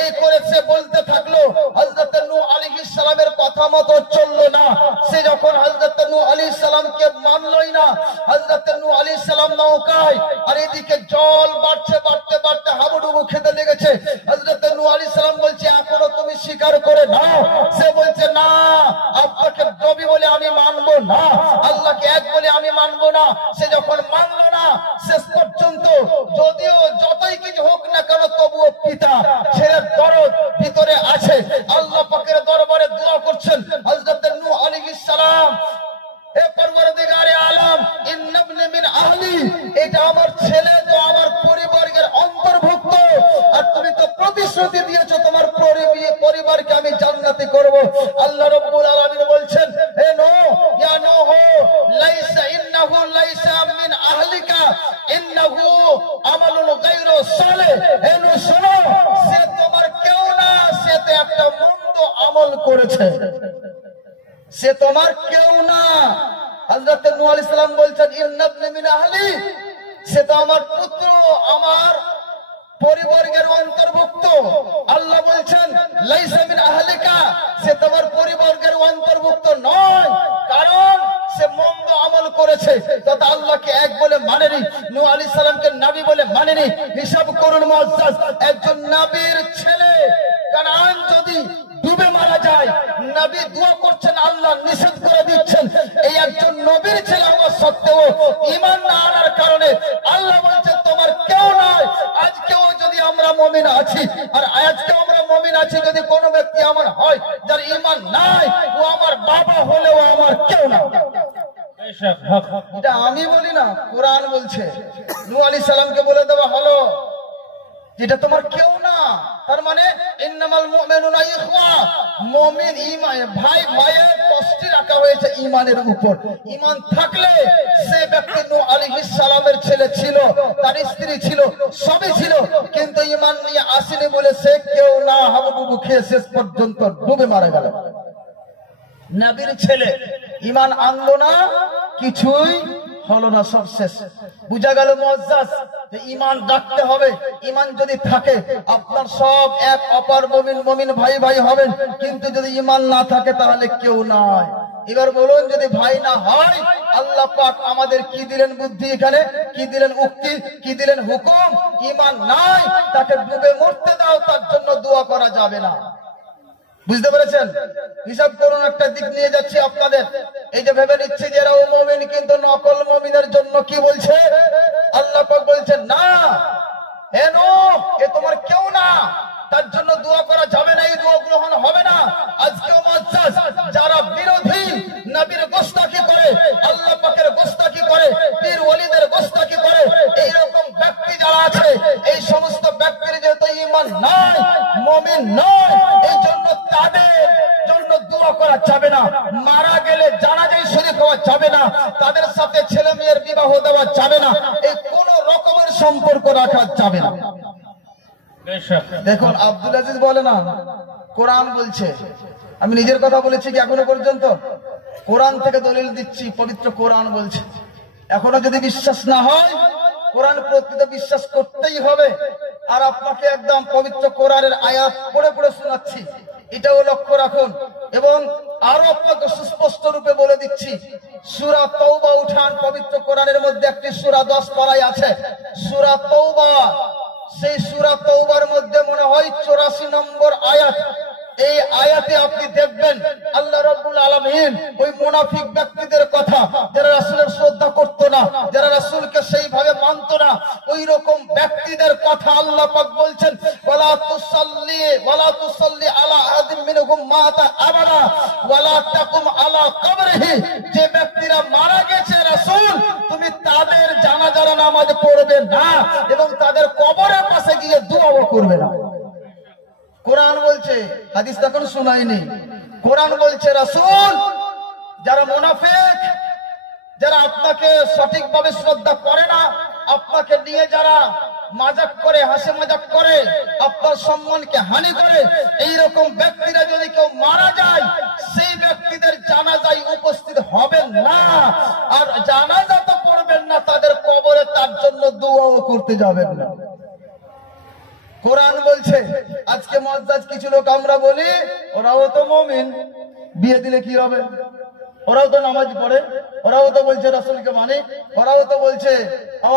এই করে সে বলতে থাকলো। হযরত নূহ আলাইহিস সালামের কথা মতো চললো না। সে যখন হযরত নূহ আলাইহিস সালামকে মানলই না, হযরত নূহ আলাইহিস সালাম নৌকায়, আর এদিকে জল বাড়ছে বাড়তে বাড়তে হাবুডুবু খেতে লেগেছে। হযরত নূহ আলাইহিস সালাম বলছে, এখনো তুমি স্বীকার করে নাও। সে বলছে, না, আপনাকে নবী বলে আমি মানবো না, আল্লাহকে এক বলে আমি মানবো না। সে যখন মানলো না, শেষ পর্যন্ত যদিও যতই কিছু হোক না কেন, তবুও পিতা ছেলের দরদ ভিতরে আছে। আল্লাহ পাকের দরবারে দোয়া করছেন হযরত নূহ আলাইহিস সালাম, হে পরওয়ারদিগারে আলম, ইন্নাবনি মিন আহলি, এটা আমার ছেলে, তো আমার পরিবারের অন্তর্ভুক্ত, আর তুমি তো প্রতিশ্রুতি দিয়েছো তোমার পরিবারকে আমি জান্নাতি করব। আল্লাহ রাব্বুল আলামিন বলছেন, হে নূহ, ইয়া নূহ, লাইসা ইন্নাহু লাইসা মিন আহলিকা ইন্নাহু আমালুন গায়রু সালিহ। হে নূহ শোনো, সে তোমার কেউ না, সে তো একটা মন্দ আমল করেছে, সে তোমার কেউ না। হযরত নূহ আলাইহিস সালাম বলছেন, ইন্নাবনি মিন আহলি, সে তো আমার পুত্র, আমার পরিবারের অন্তর্ভুক্ত। আল্লাহ বলছেন, লাইসা মিন আহলিকা, সে তোমার পরিবারের অন্তর্ভুক্ত নয়, কারণ সে মন্দ আমল করেছে, তথা আল্লাহকে এক বলে মানেনি, নূহ আলাইহিস সালামকে নবী বলে মানেনি। হিসাব করুন মুআজ্জাজ, একজন নবীর ছেলে কানান যদি ডুবে মারা যায়, নবী দোয়া করছেন, আল্লাহ নিষেধ করে দিচ্ছেন, এই একজন নবীর ছেলে হওয়া সত্ত্বেও ঈমান না আনার কারণে আল্লাহ বলছেন তোমার কেউ নয়। আজকেও যদি আমরা মুমিন আছি, আর আজকেও আমরা মুমিন আছি, যদি কোনো ব্যক্তি আমার হয় যার ঈমান নাই, ও আমার বাবা হলেও আমার কেউ না। এটা আমি বলি না, কোরআন বলছে। নূহ আলাইহিস সালামকে বলে দেওয়া হলো যেটা তোমার কেউ না, তার মানে ইন্নামাল মুমিনুনা ইখওয়া, মুমিন ঈমান, ভাই ভাইয়ের কষ্টি রাখা হয়েছে ঈমানের উপর। ঈমান থাকলে সে ব্যক্তি নূহ আলাইহিস সালামের ছেলে ছিল, তার স্ত্রী ছিল, সবই ছিল, কিন্তু ঈমান নিয়ে আসেনি বলে সে কেউ না, হাবুডুবু খেয়ে শেষ পর্যন্ত ডুবে মারা গেল। নবীর ছেলে ঈমান আনলো না, কিছুই হলো না, সব শেষ। বুঝা গেল মুআজ্জাজ যে ঈমান রাখতে হবে। ঈমান যদি থাকে, আপনার সব এক অপর মুমিন ভাই ভাই হবেন, কিন্তু যদি ঈমান না থাকে তাহলে কেউ নাই। এবার বলুন, যদি ভাই না হয়, আল্লাহ পাক আমাদের কি দিলেন বুদ্ধি, এখানে কি দিলেন উক্তি, কি দিলেন হুকুম। ঈমান নাই, তাকে ডুবে মরতে দাও, তার জন্য দোয়া করা যাবে না। বুঝতে পেরেছেন? হিসাব করুন, একটা দিক নিয়ে যাচ্ছি আপনাদের। এই যে ভেবে নিচ্ছি যে এরা মুমিন, কিন্তু নকল মুমিনের জন্য কি বলছে আল্লাহ পাক বলছেন, না, হে নূহ, এ তোমার কেউ না, তার জন্য দোয়া করা যাবে না, এই দোয়া গ্রহণ হবে না। আজকে মুআজ্জাজ যারা বিরোধী, নবীর গোস্তাকি করে, আল্লাহ পাকের গোস্তাকি করে, পীর ওলিদের গোস্তাকি করে, এইরকম ব্যক্তি যারা আছে, এই সমস্ত ব্যক্তির যেহেতু ঈমান নাই, মুমিন নয়, এই জন্য তাদের জন্য দোয়া করা যাবে না। মারা গেলে জানাজায় শরীক হওয়া যাবে না, তাদের সাথে ছেলে মেয়ের বিবাহ দেওয়া যাবে না, এই কোন রকমের সম্পর্ক রাখা যাবে না। দেখুন, আব্দুল আজিজ বলে না, কোরআন বলছে। আমি নিজের কথা বলেছি কি এখনো পর্যন্ত? কোরআন থেকে দলিল দিচ্ছি, পবিত্র কোরআন বলছে। এখনো যদি বিশ্বাস না হয়, কোরআন প্রত্যেকে বিশ্বাস করতেই হবে। আর আপনাকে একদম পবিত্র কোরআনের আয়াত পড়ে পড়ে শোনাচ্ছি, এটাও লক্ষ্য রাখুন। এবং আরো আপনাকে সুস্পষ্ট রূপে বলে দিচ্ছি, সূরা তওবা উঠান, পবিত্র কোরআনের মধ্যে একটি সূরা 10 পারায় আছে, সূরা তওবা। সেই সূরা তওবার মধ্যে মনে হয় 84 নম্বর আয়াত, এই আয়াতে আপনি দেখবেন আল্লাহ রাব্বুল আলামিন ওই মুনাফিক ব্যক্তিদের কথা, যারা রাসূলের শ্রদ্ধা করত না, যারা রাসূলকে সেইভাবে মানত না, ওই রকম ব্যক্তিদের কথা আল্লাহ পাক বলছেন, ওয়ালা তুসাল্লি আলা আহাদিন মিনহুম মাতা আবাদা ওয়ালা তাকুম আলা কবরিহি। যে ব্যক্তিরা মারা গেছে রাসূল, তুমি তাদের জানাজার নামাজ পড়বে না এবং তাদের কবরের পাশে গিয়ে দুআও করবে না। কোরআন বলছে, হাদিস তখন শোনায়নি, কোরআন বলছে রাসূল যারা মুনাফিক, যারা আপনাকে সঠিকভাবে শ্রদ্ধা করে না, আপনাকে নিয়ে যারা মজাক করে, হাসি মজাক করে, আপনার সম্মানকে হানি করে, এইরকম ব্যক্তিরা যদি কেউ মারা যায়, সেই ব্যক্তিদের জানাজায় উপস্থিত হবেন না, আর জানাজা তো পড়বেন না, তাদের কবরে তার জন্য দোয়াও করতে যাবেন না। কোরআন বলছে। আজকে মুআজ্জাজ কিছু লোক আমরা বলি ওরাও তো মুমিন, বিয়ে দিলে কি হবে, ওরাও তো নামাজ পড়ে, ওরাও তো বলছে রাসূলকে মানে, ওরাও তো বলছে,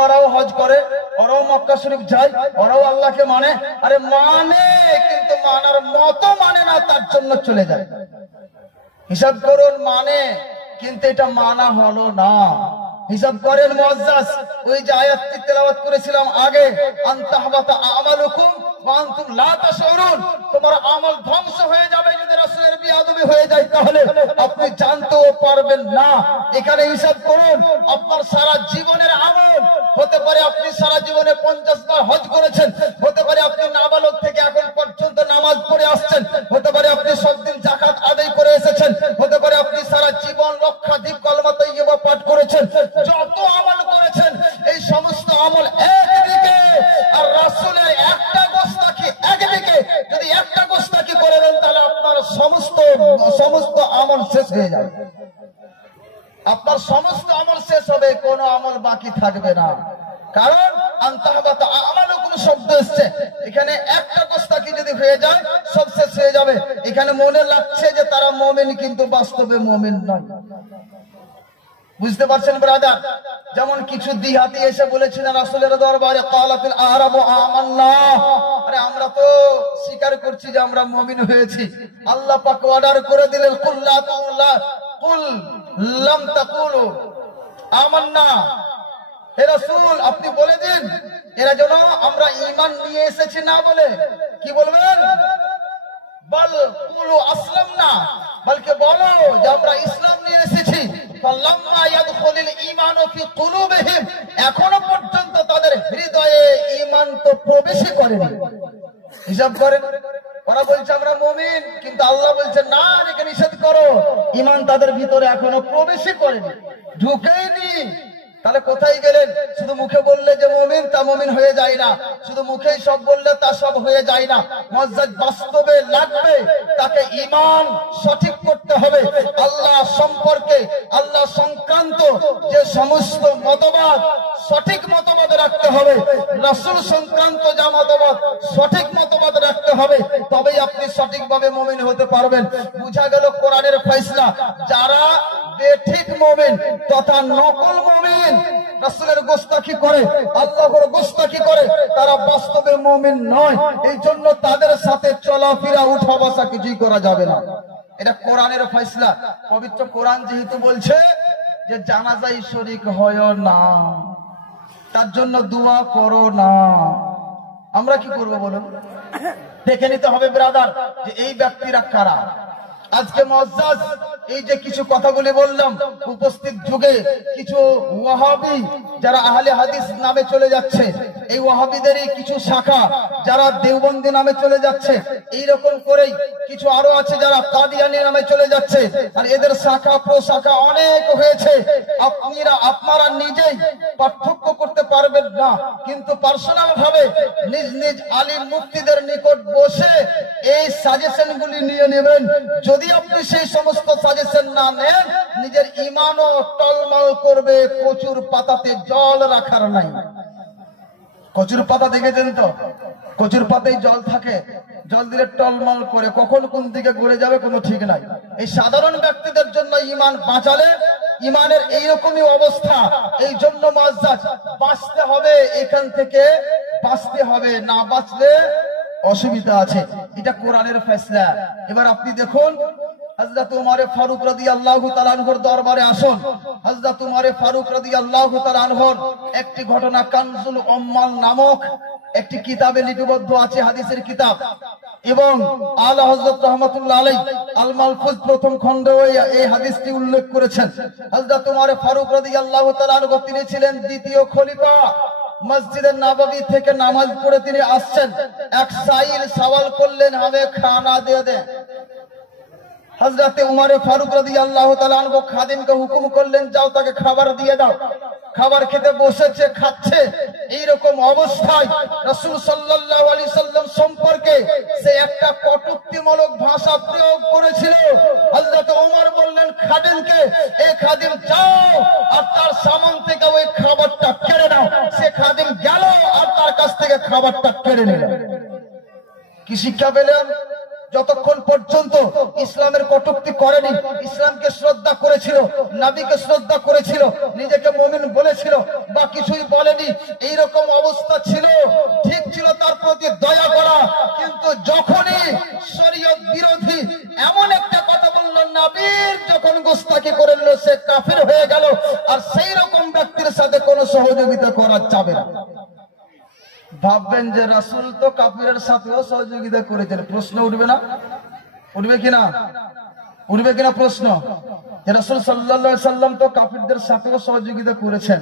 ওরাও হজ করে, ওরাও মক্কা শরীফ যায়, ওরাও আল্লাহকে মানে। আরে মানে, কিন্তু মানার মতো মানে না, তার জন্য চলে যায়। হিসাব করুন, মানে, কিন্তু এটা মানা হলো না। হিসাব করেন মুআজ্জাজ, ওই যে আয়াতটি তেলাওয়াত করেছিলাম আগে, আনতাহবাতা আমালুকুম ওয়া আনতুম লা তাশউরুন, তোমার আমল ধ্বংস হয়ে যাবে যদি রাসূলের বিয়াদবি হয়ে যায়, তাহলে আপনি জানতেও পারবেন না। এখানে হিসাব করুন, আপনার সারা জীবনের আমল হতে পারে আপনি সারা জীবনে 50 বার হজ করেছেন, হতে পারে আপনি নাবালক থেকে এখন পর্যন্ত নামাজ পড়ে আসছেন, হতে পারে আপনি সব দিন যাকাত আদায় করে এসেছেন, হতে পারে আপনি সারা জীবন লক্ষাধিক কলমা তাইয়্যিবা পাঠ করেছেন, যত আমল করেছেন এই সমস্ত আমল একদিকে, আর রাসূলের একটা গোস্তাকি একদিকে। যদি একটা গোস্তাকি করে দেন, তাহলে আপনার সমস্ত আমল শেষ হয়ে যাবে, আপনার সমস্ত আমল শেষ হবে, কোনো আমল বাকি থাকবে না। কারণ আনতাহবাতা আমালুকুম শব্দ এসেছে, এখানে একটা গোস্তাকি যদি হয়ে যায় সব শেষ হয়ে যাবে। এখানে মনে লাগছে যে তারা মুমিন, কিন্তু বাস্তবে মুমিন নয়। বুঝতে পারছেন ব্রাদার? যেমন কিছু দিহাতি এসে বলেছিলেন রাসূলের দরবারে, ক্বালাতিল আরাবু আমান্না, আরে আমরা তো স্বীকার করছি যে আমরা মুমিন হয়েছি। আল্লাহ পাক অর্ডার করে দিলেন, কুল লাম তাকুলু আমান্না, হে রাসূল আপনি বলে দিন এরা যেন আমরা ঈমান নিয়ে এসেছি না বলে কি বলবেন, বল কুলু আসলামনা, বলকে বলো যে আমরা ইসলাম নিয়ে এসেছি। ফালাম্মা ইয়াদখুলুল ঈমানু ফি কুলুবিহিম, এখনো পর্যন্ত তাদের হৃদয়ে ঈমান তো প্রবেশই করেনি। হিসাব করেন, ওরা বলছে আমরা মুমিন, কিন্তু আল্লাহ বলছে না, একে নিষেধ করো, ঈমান তাদের ভিতরে এখনো প্রবেশই করেনি, ঢুকেইনি। তাহলে কোথায় গেলেন? শুধু মুখে বললে যে মুমিন, তা মুমিন হয়ে যায় না, শুধু মুখেই সব বললে তা সব হয়ে যায় না। মুআজ্জাজ বাস্তবে লাগবে, তাকে ঈমান সঠিক করতে হবে। আল্লাহ সম্পর্কে, আল্লাহ সংক্রান্ত যে সমস্ত মতবাদ, সঠিক মতবাদ রাখতে হবে। রাসূল সংক্রান্ত যা মতবাদ, সঠিক মতবাদ রাখতে হবে, তবেই আপনি সঠিকভাবে মুমিন হতে পারবেন। বুঝা গেল কোরআনের ফয়সালা। যারা বেঠিক মুমিন তথা নকল মুমিন, রাসূলের গোস্তাকি করে, আল্লাহর গোস্তাকি করে, তারা বাস্তবে মুমিন নয়। এই জন্য তাদের সাথে চলাফেরা, উঠা বসা কিছুই করা যাবে না। এটা কোরআনের ফয়সালা। পবিত্র কোরআন যেহেতু বলছে যে জানাজায় শরীক হয় না, তার জন্য দোয়া করো না, আমরা কি করব বলুন? দেখে নিতে হবে ব্রাদার যে এই ব্যক্তিরা কারা। আজকে মুআজ্জাজ এই যে কিছু কথাগুলি বললাম, উপস্থিত যুগে কিছু ওয়াহাবি যারা আহলে হাদিস নামে চলে যাচ্ছে, এই ওয়াহাবিদেরই কিছু শাখা যারা দেওবন্দি নামে চলে যাচ্ছে, এইরকম করেই কিছু আরো আছে যারা কাদিয়ানী নামে চলে যাচ্ছে, আর এদের শাখা প্রশাখা অনেক হয়েছে। আপনারা নিজেই পার্থক্য করতে পারবেন না, কিন্তু পার্সোনাল ভাবে নিজ নিজ আলিম মুফতিদের নিকট বসে এই সাজেশন গুলি নিয়ে নেবেন। যদি আপনি সেই সমস্ত সাজেশন না নেন, নিজের ঈমানও টলমল করবে। কচুর পাতাতে জল রাখার নাই। কচুর পাতা দেখেছেন তো? কচুর পাতায় জল থাকে, জল দিলে টলমল করে, কখন কোন দিকে ঘুরে যাবে কোনো ঠিক নাই। এই সাধারণ ব্যক্তিদের জন্য ঈমান বাঁচালে ঈমানের এইরকমই অবস্থা। এই জন্য মুআজ্জাজ বাঁচতে হবে, এখান থেকে বাঁচতে হবে, না বাঁচলে অসুবিধা আছে, এটা কোরআনের ফয়সালা। এবার আপনি দেখুন হযরত উমর ফারুক রাদিয়াল্লাহু তাআলা আনহুর দরবারে আসুন। হযরত উমর ফারুক রাদিয়াল্লাহু তাআলা আনহুর একটি ঘটনা কানজুল উম্মাল নামক একটি কিতাবে লিপিবদ্ধ আছে, হাদিসের কিতাব, এবং আলা হযরত রাহমাতুল্লাহ আলাইহি আল মালফুজ প্রথম খণ্ডে এই হাদিসটি উল্লেখ করেছেন। হযরত উমর ফারুক রাদিয়াল্লাহু তাআলা আনহু তিনি ছিলেন দ্বিতীয় খলিফা। মসজিদের নববী থেকে নামাজ পড়ে তিনি আসছেন, এক সাইল সওয়াল করলেন, हमें खाना दे दे। हजरत उमर फारूक রাদিয়াল্লাহু তাআলা আনহু খাদিমকে হুকুম করলেন, যাও তাকে খাবার দিয়ে দাও। খাবার খেতে বসেছে, খাচ্ছে। এইরকম অবস্থায় রাসূল সাল্লাল্লাহু আলাইহি সাল্লাম সম্পর্কে সে একটা কটূক্তিমূলক ভাষা প্রয়োগ করেছিল। হযরত ওমর বললেন খাদিমকে, এ খাদিম যাও আর তার সামনে থেকে ওই খাবারটা কেড়ে নাও। সে খাদিম গেল আর তার কাছ থেকে খাবারটা কেড়ে নিল। কি শিক্ষা পেলেন? যতক্ষণ পর্যন্ত ইসলামের কটূক্তি করেনি, ইসলামকে শ্রদ্ধা করেছিল, নবীকে শ্রদ্ধা করেছিল, নিজেকে মুমিন বলেছিল বা কিছুই বলেনি, এইরকম অবস্থা ছিল, ঠিক ছিল তার প্রতি দয়া করা। কিন্তু যখনই শরীয়ত বিরোধী এমন একটা কথা বলল, নবীর যখন গোস্তাকি করল, সে কাফির হয়ে গেল। আর সেই রকম ব্যক্তির সাথে কোনো সহযোগিতা করা যাবে না। ভাববেন যে রাসূল তো কাফিরের সাথেও সহযোগিতা করেছেন, প্রশ্ন উঠবে না? উঠবে কিনা? উঠবে কিনা প্রশ্ন? যে রাসূল সাল্লাল্লাহু আলাইহি সাল্লাম তো কাফিরদের সাথেও সহযোগিতা করেছেন,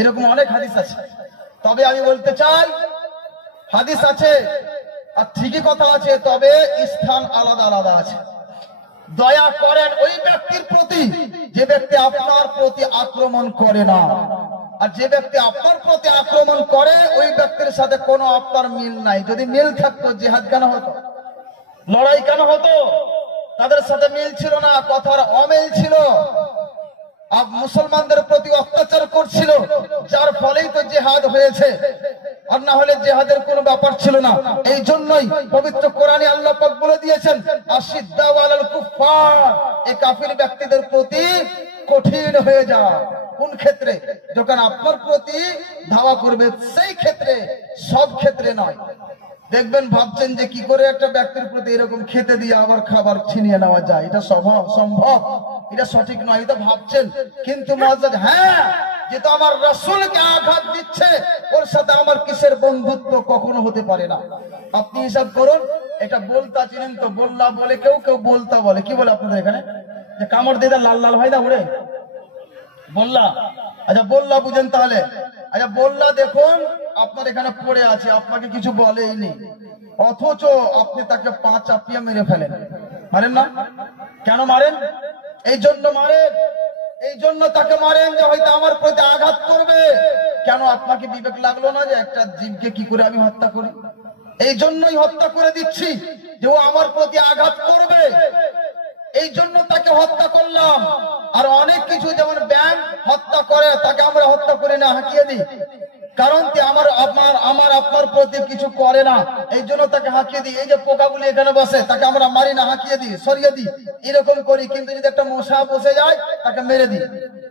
এরকম অনেক হাদিস আছে। তবে আমি বলতে চাই, হাদিস আছে আর ঠিকই কথা আছে, তবে স্থান আলাদা আলাদা আছে। দয়া করেন ওই ব্যক্তির প্রতি যে ব্যক্তি আপনার প্রতি আক্রমণ করে না, আর যে ব্যক্তি আপনার প্রতি আক্রমণ করে ওই ব্যক্তির সাথে কোনো আপনার মিল নাই। যদি মিল থাকতো জিহাদ কেন হতো, লড়াই কেন হতো? তাদের সাথে মিল ছিল না, কথার অমিল ছিল। মুসলমানদের প্রতি অত্যাচার করছিল, যার ফলেই তো জিহাদ হয়েছে, আর না হলে জিহাদের কোনো ব্যাপার ছিল না। এই জন্যই পবিত্র কোরআনে আল্লাহ পাক বলে দিয়েছেন, আশিদ্দাউ আলাল কুফফার, এই কাফির ব্যক্তিদের প্রতি কঠিন হয়ে যায়। কোন ক্ষেত্রে? যখন আপনার প্রতি ধাওয়া করবে, সেই ক্ষেত্রে, সব ক্ষেত্রে নয়। দেখবেন ভাবছেন যে কি করে একটা ব্যক্তির প্রতি এরকম খেতে দিয়ে আবার খাবার ছিনিয়ে নেওয়া যায়, এটা সম্ভব? এটা সঠিক নয়, এটা ভাবছেন। কিন্তু মুআজ্জাজ, হ্যাঁ, যেটা আমার রাসূলকে আঘাত দিচ্ছে, ওর সাথে আমার কিসের বন্ধুত্ব? কখনো হতে পারে না। আপনি হিসাব করুন, এটা বলতা চিনেন তো? বললা বলে, কেউ কেউ বলতা বলে। কি বলে আপনাদের এখানে? যে কামড় দিয়ে লাল লাল হয় না উড়ে, বললা। আচ্ছা বললা বুঝেন তাহলে? আচ্ছা বললা দেখুন আপনার এখানে পড়ে আছে, আপনাকে কিছু বলেইনি, অথচ আপনি তাকে পা চাপিয়ে মেরে ফেলেন। মারেন না? কেন মারেন? এই জন্য মারেন, এই জন্য তাকে মারেন যে হয়তো আমার প্রতি আঘাত করবে। কেন আপনাকে বিবেক লাগলো না যে একটা জীবকে কি করে আমি হত্যা করি? এই জন্যই হত্যা করে দিচ্ছি যে ও আমার প্রতি আঘাত করবে, এই জন্য তাকে হত্যা করলাম। আর অনেক কিছু, যেমন ব্যাঙ হত্যা করে, তাকে আমরা হত্যা করি না, হাঁকিয়ে দিই, কারণ আমার আপনার প্রতি কিছু করে না, এই জন্য তাকে হাঁকিয়ে দিই। এই যে পোকাগুলি এখানে বসে, তাকে আমরা মারি না, হাঁকিয়ে দিই, সরিয়ে দিই, এরকম করি। কিন্তু যদি একটা মশা বসে যায়, তাকে মেরে দিই,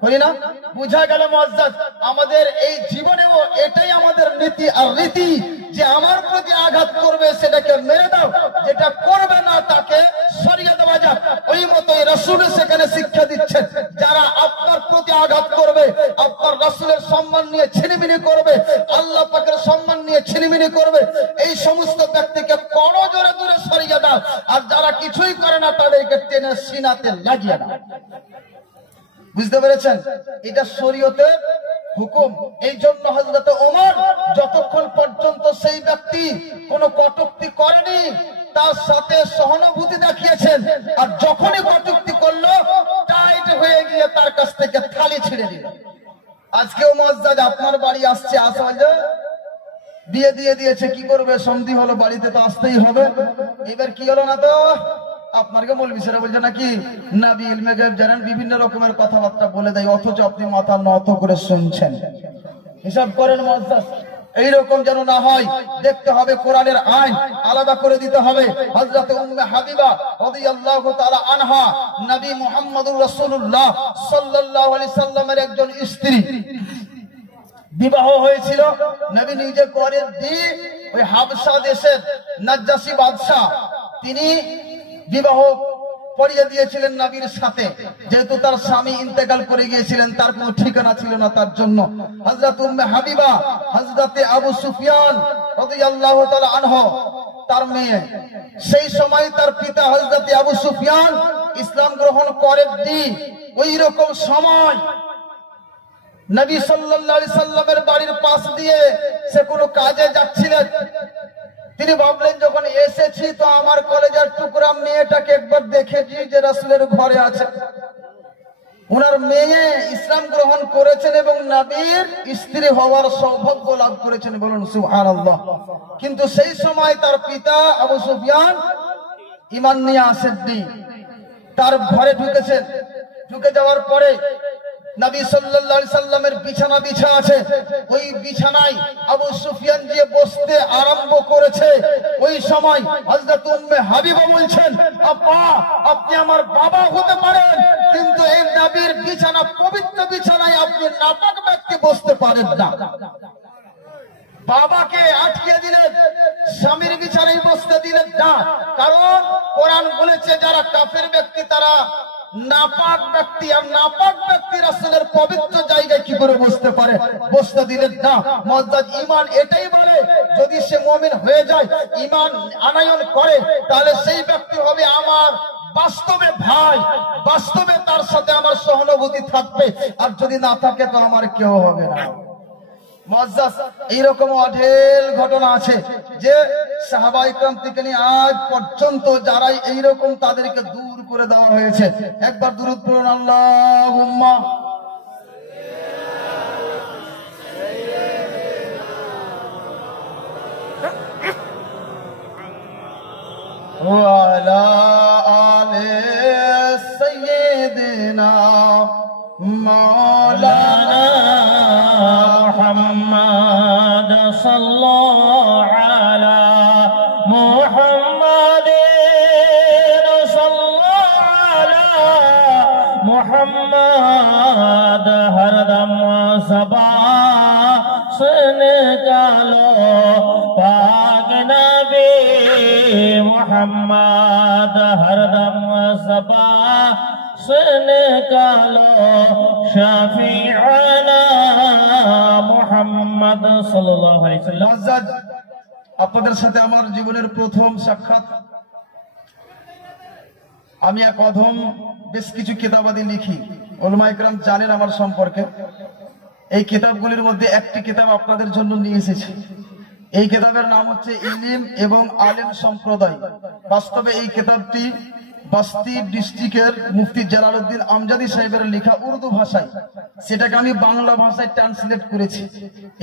করি না? বুঝা গেল মুআজ্জাজ? আমাদের এই জীবনেও এটাই আমাদের নীতি আর রীতি, যে আমার প্রতি আঘাত করবে সেটাকে মেরে দাও, যেটা করবে না তাকে সরিয়ে দেওয়া যাক। ওই মতোই রাসূল সেখানে শিক্ষা দিচ্ছেন, যারা আপনার প্রতি আঘাত করবে, আপনার রাসূলের সম্মান নিয়ে ছিনিমিনি করবে, আল্লাহ পাকের সম্মান নিয়ে ছিনিমিনি করবে, এই সমস্ত ব্যক্তিকে করজোরে দূরে সরিয়ে দাও। আর যারা কিছুই করে না, তাদেরকে টেনে সিনাতে লাগিয়ে দাও। বুঝতে পেরেছেন? এটা শরীয়তের হুকুম। এই জন্য হযরত ওমর যতক্ষণ পর্যন্ত সেই ব্যক্তি কোনো কটূক্তি করেনি, তার সাথে সহানুভূতি দেখিয়েছেন, আর যখনই কটূক্তি করলো, টাইট হয়ে গিয়ে তার কাছ থেকে থালি ছিঁড়ে দিল। আজকেও মুআজ্জাজ আপনার বাড়ি আসছে, আসলে বিয়ে দিয়ে দিয়েছে, কি করবে? সন্ধি হলো, বাড়িতে তো আসতেই হবে। এবার কি হলো না তো আপনাকে মৌলভী স্যার বলছে নাকি নবী ইলমে গায়ব জানেন, বিভিন্ন রকমের কথাবার্তা বলে দেয়, অথচ আপনি মাথা নত করে শুনছেন। হিসাব করেন মুআজ্জাজ, এইরকম যেন না হয়, দেখতে হবে কোরআনের আইন আলাদা করে দিতে হবে। হযরত উম্মে হাবিবা রাদিয়াল্লাহু তাআলা আনহা নবী মুহাম্মদুর রাসূলুল্লাহ সাল্লাল্লাহু আলাইহি সাল্লামের একজন স্ত্রী, বিবাহ হয়েছিল, নবী নিজে করে দিয়ে ওই হাবশা দেশের নাজ্জাসী বাদশাহ তিনি বিবাহ পড়িয়ে দিয়েছিলেন নবীর সাথে, যেহেতু তার স্বামী ইন্তেকাল করে গিয়েছিলেন, তার কোনো ঠিকানা ছিল না, তার জন্য হযরত উম্মে হাবিবা হযরতে আবু সুফিয়ান রাদিয়াল্লাহু তাআলা আনহু তার মেয়ে, সেই সময় তার পিতা হযরতে আবু সুফিয়ান ইসলাম গ্রহণ করেননি। ওই রকম সময় নবী সাল্লাল্লাহু আলাইহি সাল্লামের বাড়ির পাশ দিয়ে সে কোনো কাজে যাচ্ছিলেন। তিনি ভাবলেন যখন এসেছি তো আমার কলেজের টুকরা মেয়েটাকে একবার দেখেছি যে রাসূলের ঘরে আছে। ওনার মেয়ে ইসলাম গ্রহণ করেছেন এবং নবীর স্ত্রী হওয়ার সৌভাগ্য লাভ করেছেন, বলুন সুবহানাল্লাহ। কিন্তু সেই সময় তার পিতা আবু সুফিয়ান ঈমান নিয়ে আসেননি। তার ঘরে ঢুকেছেন, ঢুকে যাওয়ার পরে নবী সাল্লাল্লাহু আলাইহি সাল্লামের বিছানা বিছা আছে, ওই বিছানায় আবু সুফিয়ান যে বসতে আরম্ভ করেছে, ওই সময় হযরত উম্মে হাবিবা বলছেন, আব্বা আপনি আমার বাবা হতে পারেন, কিন্তু এই নবীর বিছানা পবিত্র বিছানায় আপনি নাপাক ব্যক্তি বসতে পারেন না। বাবাকে আটকে দিলেন, স্বামীর বিছানায় বসতে দিলেন না, কারণ কোরআন বলেছে যারা কাফের ব্যক্তি তারা নাপাক ব্যক্তি, আর নাপাক ব্যক্তি রাসূলের পবিত্র জায়গায় কি করে বসতে পারে, বসতে দিলেন না। মুআজ্জাজ ঈমান এটাই বলে যদি সে মুমিন হয়ে যায়, ঈমান আনয়ন করে, তাহলে সেই ব্যক্তি হবে আমার বাস্তবে ভাই, বাস্তবে তার সাথে আমার সহানুভূতি থাকবে, আর যদি না থাকে তো আমার কেউ হবে না। মুআজ্জাজ এইরকম অঢেল ঘটনা আছে যে সাহাবায়ে কেরাম থেকে নিয়ে আজ পর্যন্ত যারা এইরকম তাদেরকে দূর করে দেওয়া হয়েছে। একবার দুরূদ পড়ুন, আল্লাহুম্মা ওয়া আলা আলি সাইয়্যিদিনা মাওলানা محمد صلى على محمد صلى على محمد हर दम सबा सुन कालो पाक नबी मोहम्मद हर दम सबा सुन कालो शफीअना মোহাম্মদ সাল্লাল্লাহু আলাইহি ওয়াসাল্লাম। মুআজ্জাজ আপনাদের সাথে আমার জীবনের প্রথম সাক্ষাৎ। আমি এক অধম বেশ কিছু কিতাবাদি লিখি, উলামায়ে কেরাম জানেন আমার সম্পর্কে। এই কিতাবগুলির মধ্যে একটি কিতাব আপনাদের জন্য নিয়ে এসেছি। এই কিতাবের নাম হচ্ছে ইলম এবং আলেম সম্প্রদায়। বাস্তবে এই কিতাবটি বস্তি ডিস্ট্রিক্টের মুফতি জালালউদ্দিন আমজাদি সাহেবের লেখা উর্দু ভাষায়, সেটাকে আমি বাংলা ভাষায় ট্রান্সলেট করেছি।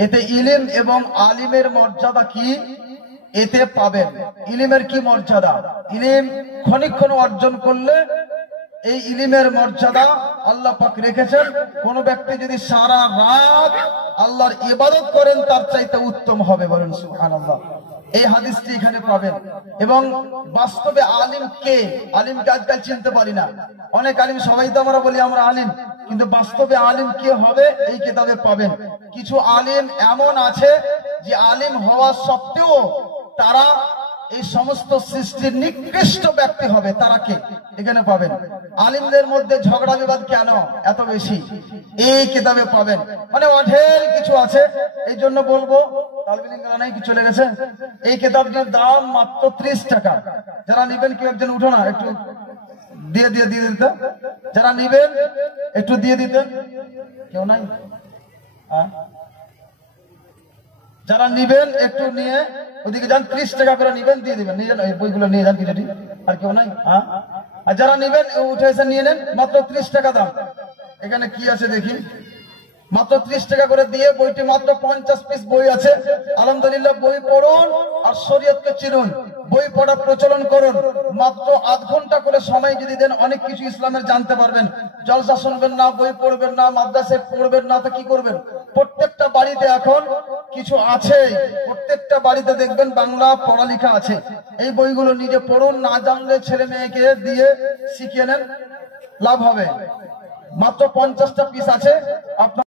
এতে ইলম এবং আলিমের মর্যাদা কি এতে পাবেন। ইলমের কি মর্যাদা, ইলম ক্ষণিকক্ষণ অর্জন করলে এই ইলমের মর্যাদা আল্লাহ পাক রেখেছেন। কোন ব্যক্তি যদি সারা রাত আল্লাহর ইবাদত করেন তার চাইতে উত্তম হবে, বলেন সুবহানাল্লাহ। এই হাদিসটি এখানে পাবেন। এবং বাস্তবে আলিম কে, আলিমকে আজকাল চিনতে পারি না। অনেক আলিম, সবাই তো আমরা বলি আমরা আলিম, কিন্তু বাস্তবে আলিম কে হবে এই কিতাবে পাবেন। কিছু আলিম এমন আছে যে আলিম হওয়া সত্ত্বেও তারা এই সমস্ত সৃষ্টির নিকৃষ্ট ব্যক্তি হবে, তারা কে এখানে পাবেন। আলিমদের মধ্যে ঝগড়া বিবাদ কেন এত বেশি এই কিতাবে পাবেন। মানে অঢেল কিছু আছে, এই জন্য বলবো কি চলে গেছে। এই কিতাবটির দাম মাত্র 30 টাকা। যারা নিবেন কেউ একজন উঠো না, একটু দিয়ে দিতে, যারা নিবেন একটু দিয়ে দিতেন। কেউ নাই? যারা নিবেন একটু নিয়ে ওদিকে যান, 30 টাকা করে নিবেন, দিয়ে দিবেন, নিয়ে যান, এই বইগুলো নিয়ে যান কিছুটি। আর কেউ নাই? আর যারা নিবেন উঠে এসে নিয়ে নেন, মাত্র 30 টাকা দাম। এখানে কি আছে দেখি, মাত্র 30 টাকা করে দিয়ে বইটি, মাত্র 50 পিস বই আছে। আলহামদুলিল্লাহ, বই পড়ুন আর শরীয়তকে চিনুন, বই পড়া প্রচলন করুন। মাত্র আধ ঘন্টা করে সময় যদি দেন অনেক কিছু ইসলামের জানতে পারবেন। জলসা শুনবেন না, বই পড়বেন না, মাদ্রাসায় পড়বেন না, তো কি করবেন? প্রত্যেকটা বাড়িতে এখন কিছু আছে, প্রত্যেকটা বাড়িতে দেখবেন বাংলা পড়ালেখা আছে। এই বইগুলো নিজে পড়ুন, না জানলে ছেলে মেয়েকে দিয়ে শিখিয়ে নেন, লাভ হবে। মাত্র 50টা পিস আছে আপনার।